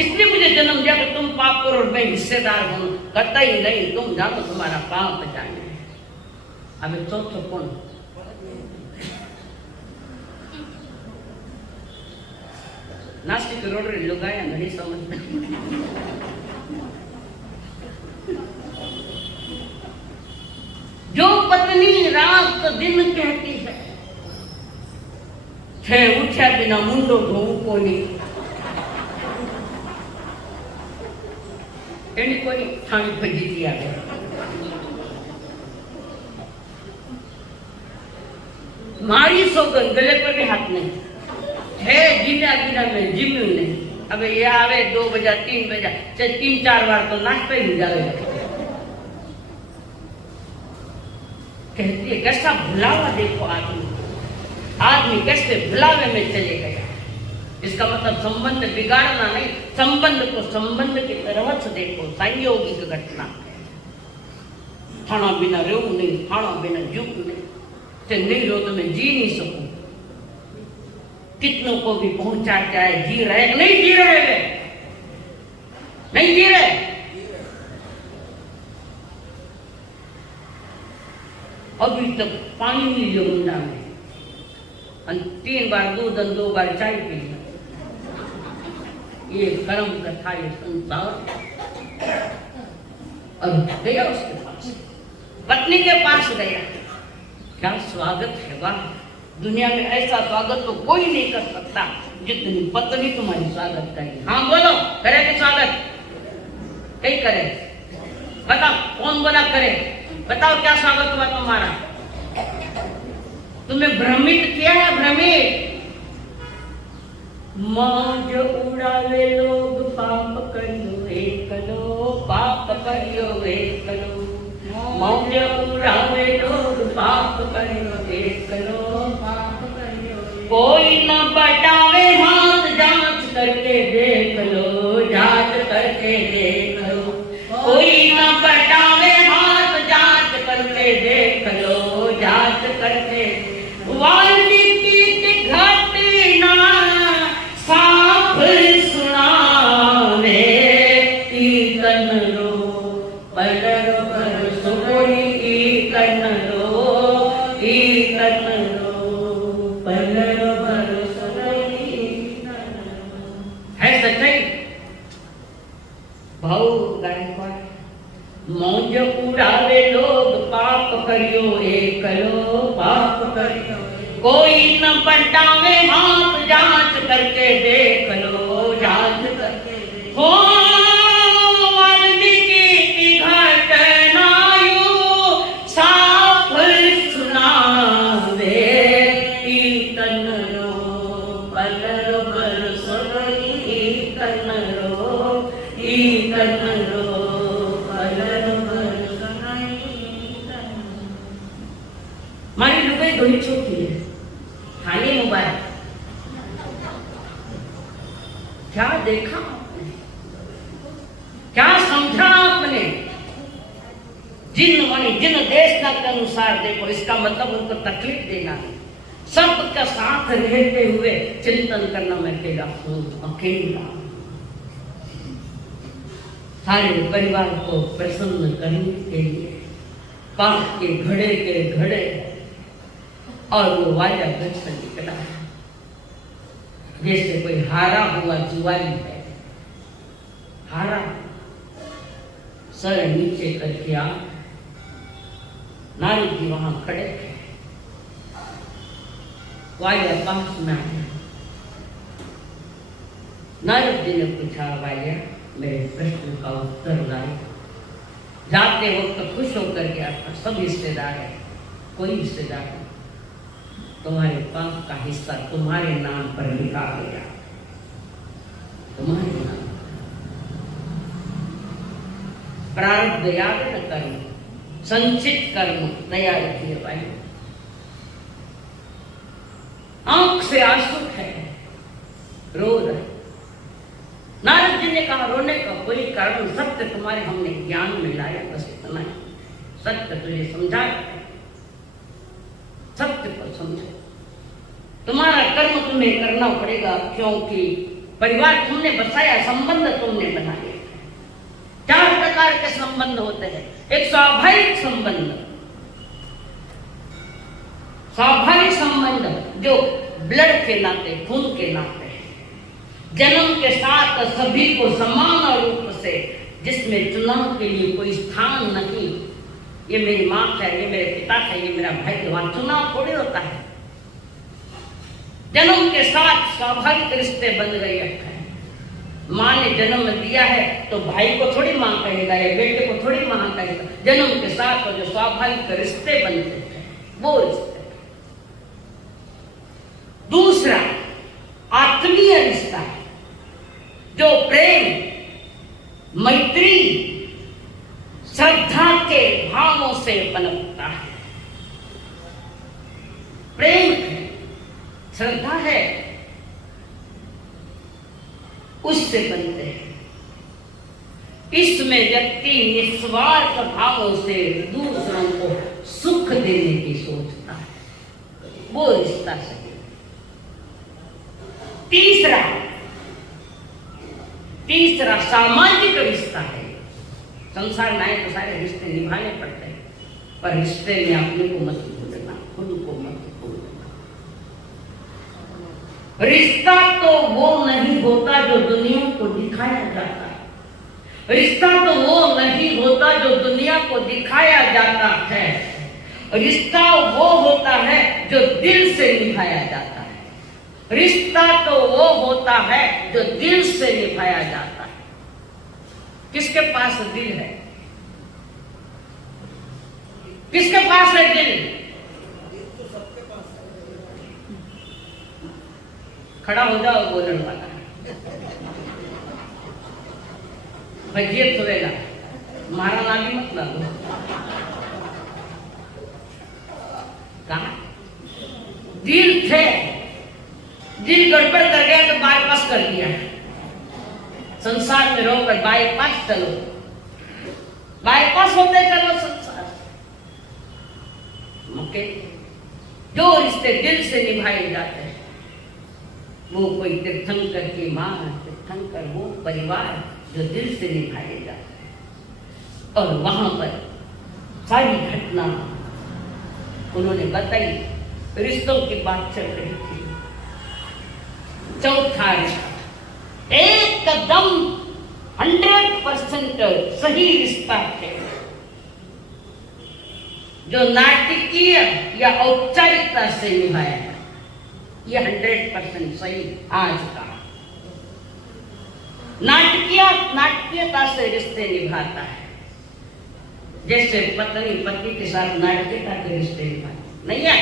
इसलिए मुझे जन्म दिया कि तुम पाप करो और मैं हिस्सेदार बनूं करता ही नहीं तुम जानो तुम्हारा पाप जाने अबे चौथो कौन नास्तिक रोड रे लोग आया नहीं समझ जो पत्नी रात दिन कहती है छे उठ्या बिना मुंडो धोऊ कोनी एनी कोई खानी भजी थी आगे मारी सोगन गले पर भी हाथ नहीं है जीना बिना में जिम्यू नहीं अबे ये आवे 2 बजे 3 बजे 3-4 बार तो नाश्ता ही हो जाएगा कहती है कैसा भुलावा देखो आदमी कैसे भुलावे में चले गया इसका मतलब संबंध बिगाड़ना नहीं संबंध को संबंध की तरह से देखो संयोगिक घटना खाना बिना रहूं नहीं खाना बिना जीव नहीं से नहीं रो तो मैं जी नहीं सकूं कितनों को भी पहुंचा जाए जी रहे नहीं जी रहे वे नहीं जी रहे अभी तक पानी नहीं लियो मुंडा में 3 बार दूध 2 बार चाय पी ये कर्म कथा ये संसार और गया उसके पास पत्नी के पास गया क्या स्वागत है वाह दुनिया में ऐसा स्वागत तो कोई नहीं कर सकता जितनी पत्नी तुम्हारी स्वागत करेगी हाँ बोलो करेगी स्वागत कहीं करे बताओ कौन बोला करे बताओ क्या स्वागत हुआ तुम्हारा तुम्हें भ्रमित किया है भ्रमित मौज उड़ावे लोग पाप करियो एकलो पाप करियो एकलो मौज उड़ावे लोग पाप करियो एकलो पाप करियो कोई न बटावे हाथ जांच करके देख लो जांच करके देख लो कोई न बटावे हाथ जांच करके देख लो जांच करके वाल्मीकि की घटना साफ सुनावे कीर्तन रो पलर पर सोई कीर्तन रो पलर पर सोई है सच्चाई भाऊ गायकवाड़ मौज उड़ावे लोग पाप करियो एकलो पाप करियो कोई न पटावे हाथ जांच करके देख लो जांच करके हो वाल्मीकि की घटना यूं साफ मारी लुगाई घणी छोटी है, खाने मोबाइल। क्या देखा आपने, क्या समझा आपने? जिन वाणी जिन देश का के अनुसार देखो, इसका मतलब उनको तकलीफ देना है। सबका साथ रहते हुए चिंतन करना, मैं अकेला हूँ, अकेला। सारे परिवार को प्रसन्न करने के लिए पाप के घड़े और वो वाया घर से निकला है, जैसे कोई हारा हुआ जुआरी है, हारा सर नीचे करके आ। नारद जी वहां खड़े थे, वाया पास में आया। नारद जी ने पूछा, वाया मेरे प्रश्न का उत्तर लाए। जाते वक्त खुश होकर गया था, सब रिश्तेदार है, कोई रिश्तेदार नहीं, तुम्हारे पाप का हिस्सा तुम्हारे नाम पर लिखा गया, तुम्हारे नाम। प्रारब्ध याद न कर्म, संचित कर्म तैयार किए भाई। आंख से आंसू है, रो रहे। नारद जी ने कहा, रोने का कोई कारण, सत्य तुम्हारे हमने ज्ञान में लाया, बस इतना ही। सत्य तुझे समझा, सत्य को समझो। तुम्हारा कर्म तुम्हें करना पड़ेगा, क्योंकि परिवार तुमने बसाया, संबंध तुमने बनाए। 4 प्रकार के संबंध होते हैं। एक स्वाभाविक संबंध, स्वाभाविक संबंध जो ब्लड के नाते, खून के नाते, जन्म के साथ सभी को समान रूप से, जिसमें चुनाव के लिए कोई स्थान नहीं। ये मेरी माँ है, ये मेरे पिता है, ये मेरा भाई, वहां चुनाव थोड़ी होता है। जन्म के साथ स्वाभाविक रिश्ते बन गए हैं। माँ ने जन्म दिया है तो भाई को थोड़ी माँ कहेगा या बेटे को थोड़ी माँ कहेगा। जन्म के साथ जो स्वाभाविक रिश्ते बनते हैं वो रिश्ते। दूसरा आत्मीय रिश्ता है, जो प्रेम, मैत्री, श्रद्धा के भावों से पनपता है। प्रेम है, श्रद्धा है, उससे बनते हैं। इसमें व्यक्ति निस्वार्थ भावों से दूसरों को सुख देने की सोचता है, वो रिश्ता सही। तीसरा सामाजिक रिश्ता है। संसार में आए तो सारे रिश्ते निभाने पड़ते हैं, पर रिश्ते में अपने को मत भूलना, खुद को मत भूलना। रिश्ता तो वो नहीं होता जो दुनिया को दिखाया जाता है। रिश्ता तो वो नहीं होता जो दुनिया को दिखाया जाता है। रिश्ता वो होता है जो दिल से निभाया जाता है। रिश्ता तो वो होता है जो दिल से निभाया जाता है। किसके पास दिल है? किसके पास है दिल? तो सबके पास है। खड़ा हो जाओ बोलने वाला। भजियत होएगा, मारा नाली मत ला दो। कहा दिल थे, दिल गड़बड़ कर गया तो बाईपास कर दिया। संसार में रहोकर बाईपास चलो, बाईपास होते चलो संसार। ओके, जो रिश्ते दिल से निभाए जाते हैं, वो कोई तीर्थंकर की मां, तीर्थंकर वो परिवार जो दिल से निभाए जाते हैं। और वहां पर सारी घटना उन्होंने बताई, रिश्तों की बात चल रही थी। चौथा रिश्ता एकदम 100% सही रिश्ता है, जो नाटकीय या औपचारिकता से निभाया है। ये 100% सही आज का नाटकीयता से रिश्ते निभाता है। जैसे पत्नी पति के साथ नाटकीयता के रिश्ते निभाते नहीं है।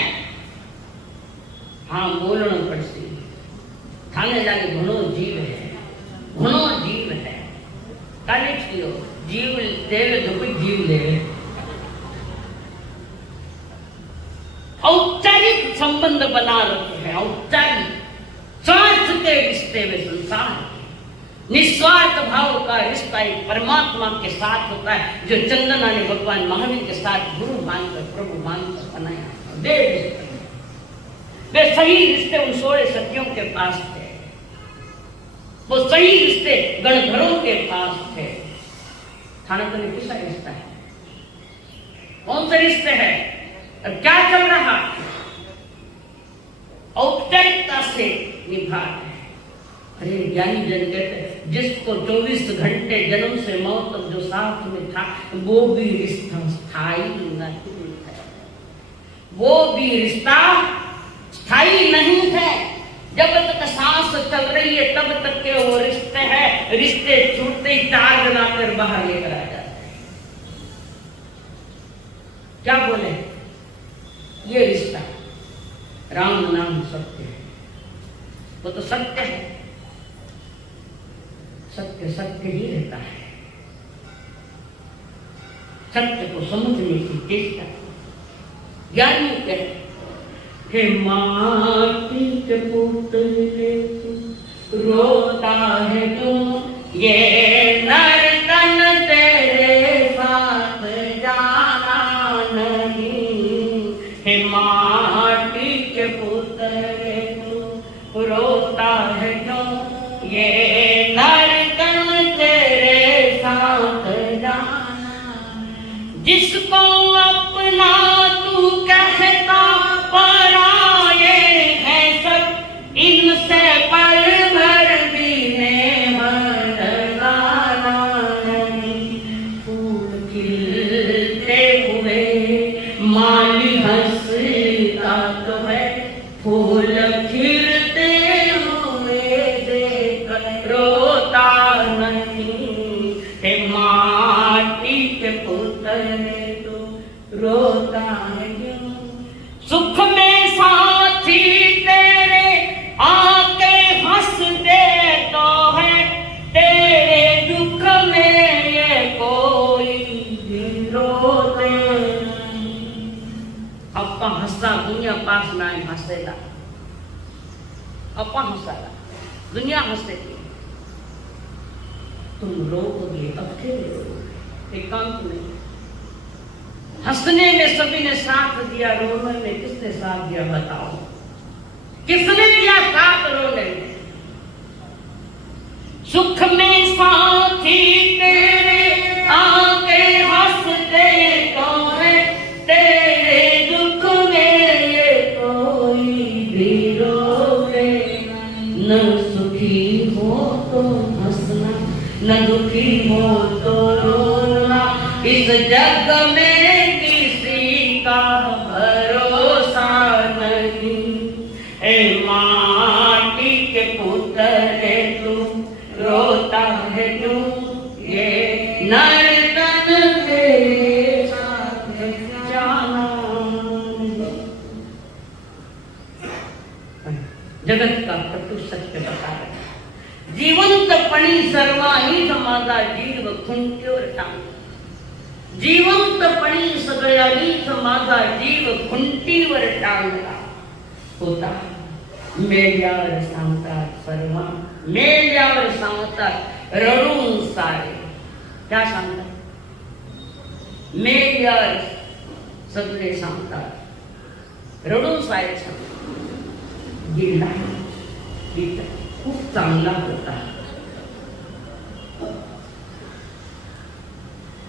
हाँ बोलना पड़ती, थाने लागे घणो जीव है, घणो जीव है। काले थियो जीव देवे तो कोई जीव लेवे। औपचारिक संबंध बना रखे हैं, औपचारिक स्वार्थ के रिश्ते में संसार, निस्वार्थ भाव का रिश्ता एक परमात्मा के साथ होता है, जो चंदना ने भगवान महावीर के साथ गुरु मानकर प्रभु मानकर बनाया। वे सही रिश्ते उन 16 सखियों के पास थे, वो सही रिश्ते गणधरों के पास थे। थाना तो नहीं किसा रिश्ता है, कौन से रिश्ते हैं और क्या चल रहा है, औपचारिकता से निभा है। अरे ज्ञानी जन कहते हैं जिसको 24 घंटे जन्म से मौत तक जो साथ में था, वो भी रिश्ता स्थायी नहीं है, वो भी रिश्ता स्थायी नहीं है। जब तक सांस चल रही है तब तक के वो रिश्ते हैं, रिश्ते छूटते ही तार बनाकर बाहर लेकर आ जाते हैं। क्या बोले, ये रिश्ता राम नाम सत्य है, वो तो सत्य है, सत्य सत्य ही रहता है। सत्य को समझने की चेष्टा ज्ञानी कहते, हे माटी के पुतले रोता है क्यों, ये नर्तन तेरे साथ जाना नहीं। हे माटी के पुतले रोता है क्यों, ये नर्तन तेरे साथ जाना। जिसको अपना तू कहता पराये हैं सब, इनसे पल भर भी नेमत गाना नहीं। फूल खिलते हुए माली हंसता तो है, फूल खिलते हुए देख रोता नहीं। हे माटी के पुतले तो रोता है क्यों, सुख में साथी तेरे आके हंस दे तो है, तेरे दुख में ये कोई भी रोते नहीं। अपा हंसा दुनिया पास ना हंसेगा, अपा हंसागा दुनिया हंसेगी, तुम रोओगे अकेले रोओगे, एकांत नहीं। हंसने में सभी ने साथ दिया, रोने में किसने साथ दिया बताओ, किसने दिया साथ रोने में। सुख में साथी तेरे आके हंसते तो है, तेरे दुख में ये कोई भी रोवे। न सुखी हो तो हंसना, न दुखी हो तो रोना, इस जग में का भरोसा नहीं। ए माटी के पुतले तू रोता है क्यों, ये नर्तन तेरे साथ जाना। जगत का कटु सत्य बता रहा, जीवंतपणी सर्वाही समाजा जीव खुंट्योर टांग। जीवंतपणी सगळ्यांनीच माझा जीव खुंटीवर टांगला होता। मेल्यावर सांगतात सर्व, मेल्यावर सांगतात रडून सारे। क्या सांगतात, मेल्यावर सगळे सांगतात, रडून सारे सांगतात। गेला खूप चांगला होता,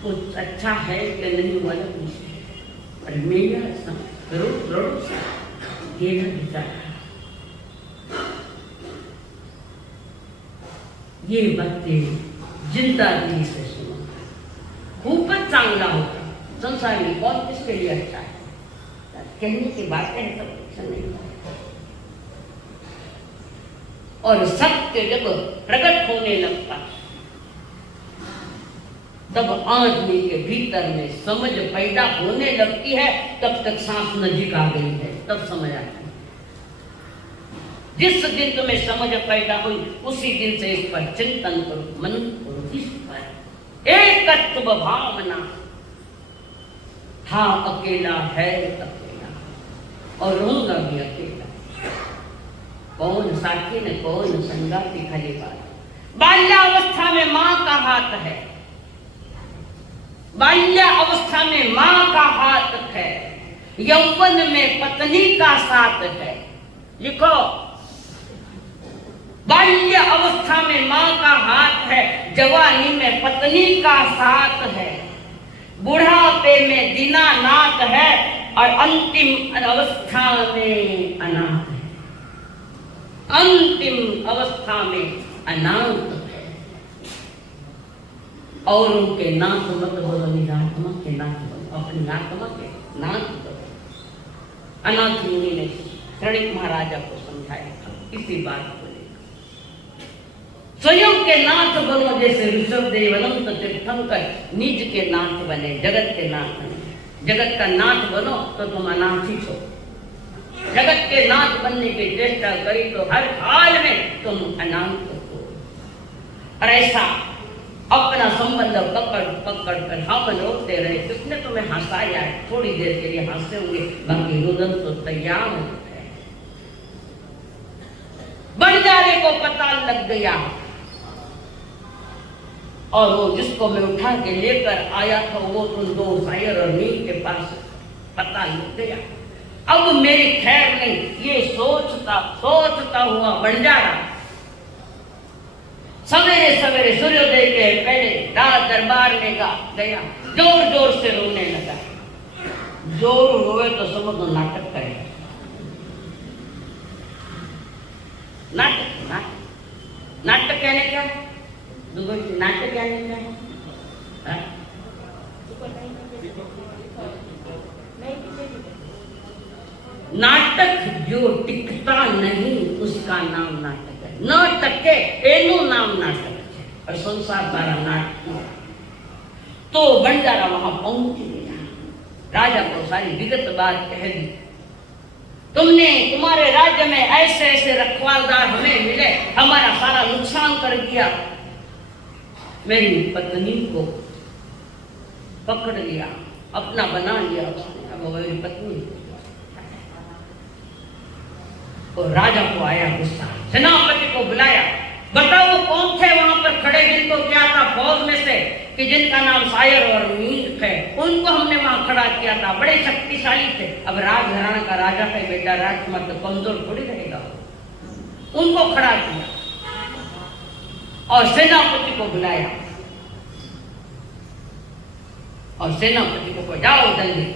कुछ अच्छा है कि नहीं वाला विषय, पर मेरा रोड गेला बेचारा। ये बातें जिंदा दिल से सुनो, खूबच चांगला होता। संसार में कौन किसके लिए अच्छा है, कहने की बातें हैं सब अच्छा नहीं है। और सत्य जब प्रकट होने लगता तब आदमी के भीतर में समझ पैदा होने लगती है, तब तक सांस नजीक आ गई है, तब समझ आती है। जिस दिन तुम्हें समझ पैदा हुई उसी दिन से इस पर चिंतन करो, मनन करो, इस पर एकत्व भावना। था अकेला है अकेला, और रहूंगा भी अकेला। कौन साथी ने कौन संगाती, खाली बात। बाल्यावस्था में मां का हाथ है, बाल्यावस्था में मां का हाथ है, यौवन में पत्नी का साथ है। लिखो, बाल्य अवस्था में मां का हाथ है, जवानी में पत्नी का साथ है, बुढ़ापे में दीनानाथ है और अंतिम अवस्था में अनाथ है। अंतिम अवस्था में अनाथ है। और उनके नाथ मत बोलो, निरात्मा के नाथ बोलो, अपनी आत्मा के नाथ बोलो। अनाथ मुनि ने श्रृणिक महाराजा को समझाया था इसी बात को लेकर। स्वयं के नाथ बनो, जैसे ऋषभदेव अनंत तीर्थंकर निज के नाथ बने, जगत के नाथ बने। जगत का नाथ बनो तो तुम अनाथ ही हो। जगत के नाथ बनने की चेष्टा करी तो हर हाल में तुम अनाथ हो। और ऐसा अपना संबंध पकड़ पकड़ कर हम रोते रहे। किसने तुम्हें हंसाया? थोड़ी देर के लिए हंसे होंगे, बाकी रुदन तो तैयार होते हैं। बंजारे को पता लग गया और वो जिसको मैं उठा के लेकर आया था वो उन दो शायर और नील के पास पता लग गया। अब मेरी खैर नहीं, ये सोचता हुआ बंजारा सवेरे सवेरे सूर्योदय के पहले राज दरबार में गया, जोर जोर से रोने लगा। जोर रोए तो समझ लो नाटक करेगा। नाटक नाटक नाटक कहने क्या है? नाटक कहने क्या है? नाटक जो टिकता नहीं उसका नाम नाटक है। न टके एनु नाम नाटक है और संसार सारा नाटक। तो बंजारा वहां पहुंच गया, राजा को सारी विगत बात कह दी। तुम्हारे राज्य में ऐसे ऐसे रखवालदार हमें मिले, हमारा सारा नुकसान कर दिया। मेरी पत्नी को पकड़ लिया, अपना बना लिया उसने। अब वो मेरी पत्नी। और राजा को आया गुस्सा, सेनापति को बुलाया। बताओ कौन थे वहां पर खड़े जिनको क्या था फौज में से कि जिनका नाम शायर और मीर थे, उनको हमने वहां खड़ा किया था। बड़े शक्तिशाली थे। अब राजघराना का राजा का बेटा राजकुमार तो कमजोर थोड़ी रहेगा। उनको खड़ा किया और सेनापति को बुलाया और सेनापति को जाओ जल्दी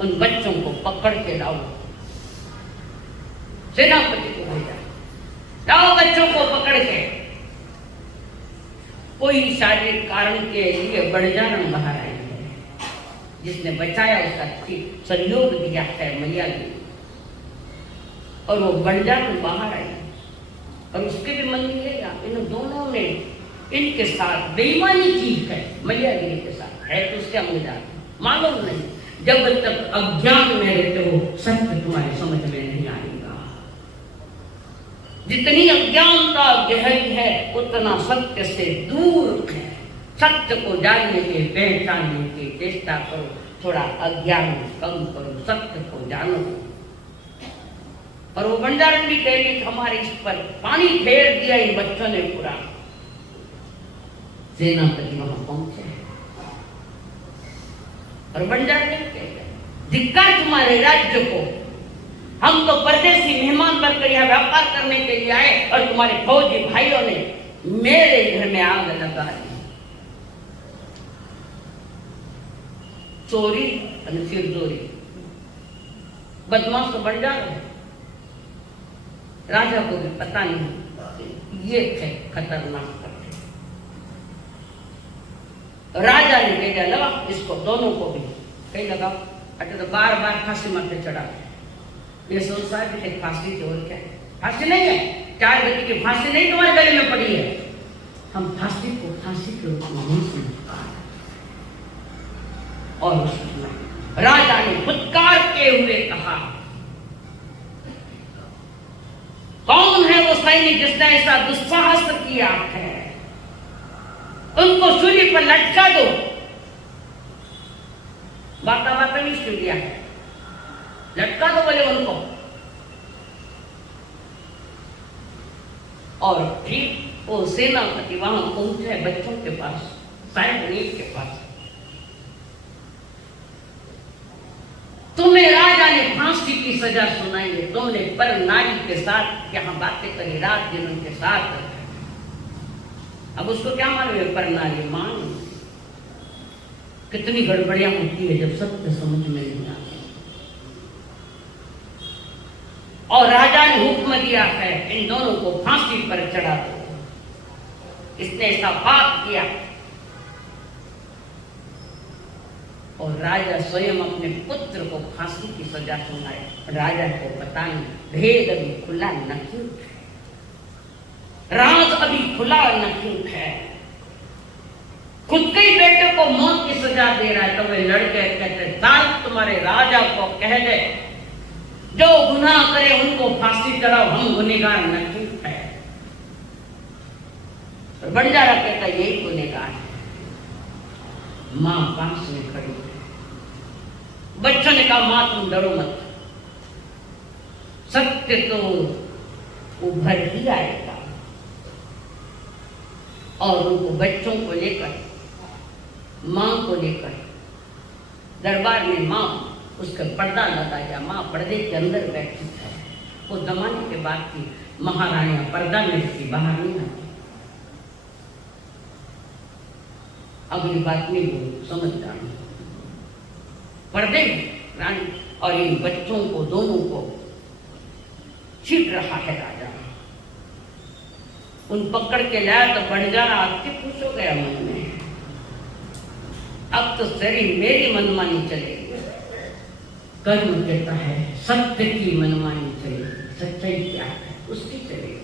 उन बच्चों को पकड़ के लाओ। सेनापति को भेजा, लाओ बच्चों को पकड़ के। कोई शारीरिक कारण के लिए बंजारण बाहर आई है, जिसने बचाया उसका सहयोग दिया है मैया जी। और वो बंजारण बाहर आई और उसके भी मन में लेगा। इन दोनों ने इनके साथ बेईमानी की है, मैया जी के साथ है तो उसके अंगीदार मालूम नहीं। जब तक अज्ञान में रहते हो सत्य तुम्हारे समझ में नहीं आएगा। जितनी अज्ञानता गहरी है उतना सत्य से दूर है। सत्य को जानने के पहचानने की चेष्टा करो, थोड़ा अज्ञान कम करो, सत्य को जानो। और वो बंजारण भी कह रही हमारे इस पर पानी फेर दिया इन बच्चों ने पूरा। सेनापति वहां पहुंचे और बंजारण ने कहा धिक्कार तुम्हारे राज्य को। हम तो परदेसी मेहमान बनकर यहाँ व्यापार करने के लिए आए और तुम्हारे फौजी भाइयों ने मेरे घर में आग लगा दी। चोरी और फिर चोरी, बदमाश तो बंजारा है। राजा को भी पता नहीं ये थे खतरनाक करते। तो राजा ने कह लगा इसको दोनों को भी कहीं लगा। अटे तो बार बार फांसी मारते चढ़ा। ये संसार की एक फांसी थी और क्या है? फांसी नहीं है, 4 गति की फांसी नहीं तुम्हारे गले में पड़ी है। हम फांसी को फांसी के रूप में नहीं समझ पा रहे। और उसमें राजा ने फुटकारते हुए कहा कौन है वो सैनिक जिसने ऐसा दुस्साहस किया है? उनको सूली पर लटका दो। बाता बाता नहीं छू दिया है, लटका दो बोले उनको। और ठीक वो सेनापति वहां पहुंचे बच्चों के पास, साइड के पास। तुम्हें राजा ने फांसी की सजा सुनाई है, तुमने पर नारी के साथ यहाँ बातें करी, रात दिन उनके साथ। अब उसको क्या मालूम पर नारी मान कितनी गड़बड़ियां होती है जब सत्य समझ में नहीं आती। और राजा ने हुक्म दिया है इन दोनों को फांसी पर चढ़ा दो। इसने ऐसा पाप किया और राजा स्वयं अपने पुत्र को फांसी की सजा सुनाए। राजा को पता नहीं, भेद अभी खुला न क्यों है, राज अभी खुला न क्यों है। खुद के ही बेटे को मौत की सजा दे रहा है तो वे लड़के कहते साल तुम्हारे राजा को कह दे जो गुनाह करे उनको फांसी चढ़ाओ, हम गुनहगार न क्यों है। बंजारा कहता यही गुनहगार है। मां पास में खड़ी, बच्चों ने कहा मां तुम डरो मत, सत्य तो उभर ही आएगा। और उनको बच्चों को लेकर, मां को लेकर दरबार में मां उसका पर्दा लगाया, मां पर्दे के अंदर बैठी है। वो जमाने के बाद की महारानियां पर्दा में थी, बाहर नहीं आती। अगली बात नहीं बोल समझदार पर्दे रानी। और इन बच्चों को दोनों को छीट रहा है राजा। उन पकड़ के लाया तो बंजारा आपके खुश हो गया मन में, अब तो सारी मेरी मनमानी चलेगी। कर्म कहता है सत्य की मनमानी चलेगी, सच्चाई क्या है उसकी चलेगी।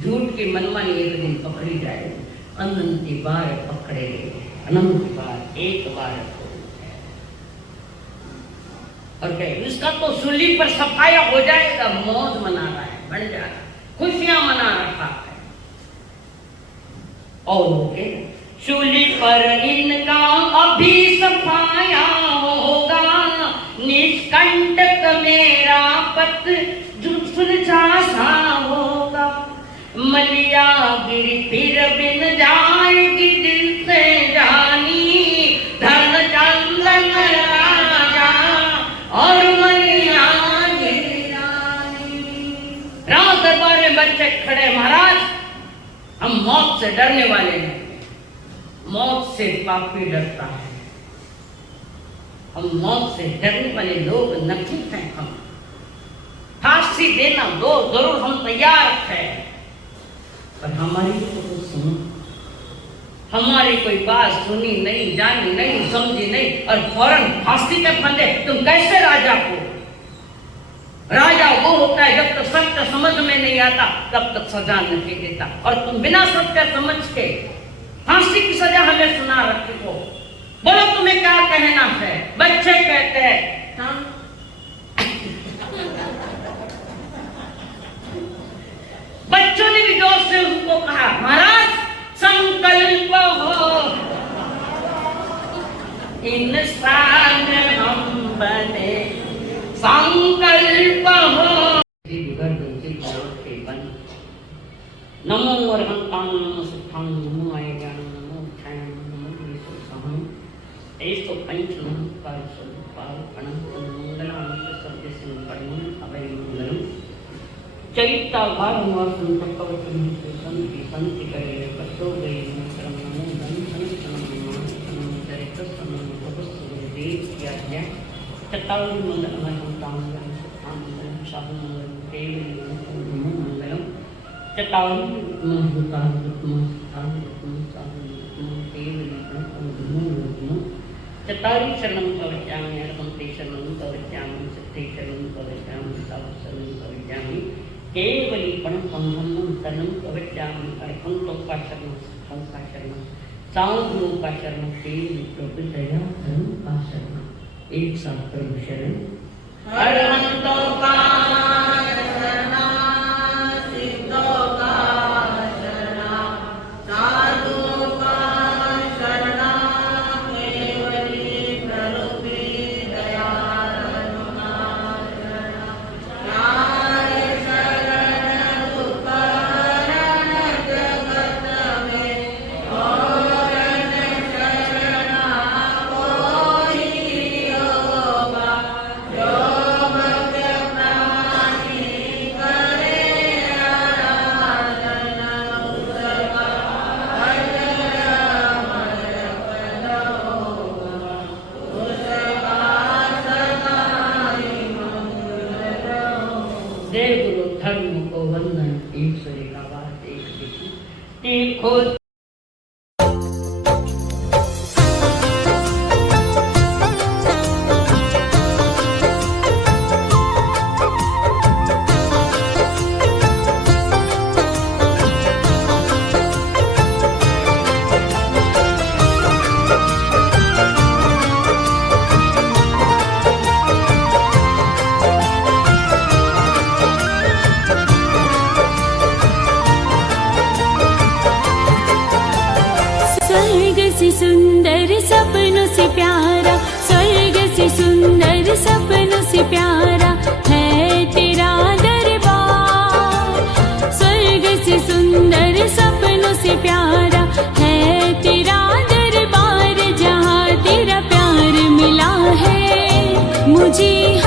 झूठ की मनमानी एक दिन पकड़ी जाएगी, अनंत बार पकड़े गए, अनंत बार एक बार। और क्या इसका तो सूली पर सफाया हो जाएगा, मौज मना रहा है, बढ़ जा रहा, खुशियां मना रहा है। और होगे सूली पर इनका अभी सफाया होगा, निष्कंटक मेरा पत सुलझा सा होगा। मलिया गिरी फिर बिन जाएगी दिल से जानी, धन चंदन राजा और मलिया गिरी रानी। राज दरबार में बच्चे खड़े, महाराज हम मौत से डरने वाले हैं, मौत से पापी डरता है, हम मौत से डरने वाले लोग नहीं हैं। हम फांसी देना दो जरूर हम तैयार हैं, पर हमारी तो कुछ सुनो, हमारी कोई बात सुनी नहीं, जानी नहीं, समझी नहीं और फौरन फांसी के फंदे। तुम कैसे राजा को, राजा वो होता है जब तक सत्य समझ में नहीं आता तब तक सजा नहीं देता, और तुम बिना सत्य समझ के फांसी की सजा हमें सुना रखी हो। बोलो तुम्हें क्या कहना है। बच्चे कहते हैं हाँ? बच्चों ने भी जोर से उसको कहा महाराज संकल्प हो इंसान हम बने, संकल्प हो। नमो अरहंतां नमो सिद्धां नमो आयज्ञान नमो ध्यान नमो विशुद्धं ऐसो पंच नमस्कार स्वरूपाल अनंत मंगलांत सत्य संपन्नं अभय मंगलम चरिता भारवासं तपवतं संति संति करे पत्तो गए मंत्रम नमो धन संतनं चरितसनं तपस्व देव याज्ञा चतावली मंगलमयं सिद्धां शाहं देवी नमो मंगलम चतावली चतारी शरणं प्रवक्ष्यामि अरहंते शरणं प्रवक्ष्यामि सिद्धे शरणं प्रवक्ष्यामि साधु शरणं प्रवक्ष्यामि केवलीपणं संबंधं शरणं प्रवक्ष्यामि अरहंतो का शरणं सिद्धं का शरणं साधुओं का शरणं केवली प्रभु दया धर्म का शरणं। एक साथ प्रभु शरण अरहंतो का कि खुद सुंदर सपनों से प्यारा, स्वर्ग से सुंदर सपनों से प्यारा है तेरा दरबार। स्वर्ग से सुंदर सपनों से प्यारा है तेरा दरबार, जहाँ तेरा प्यार मिला है मुझे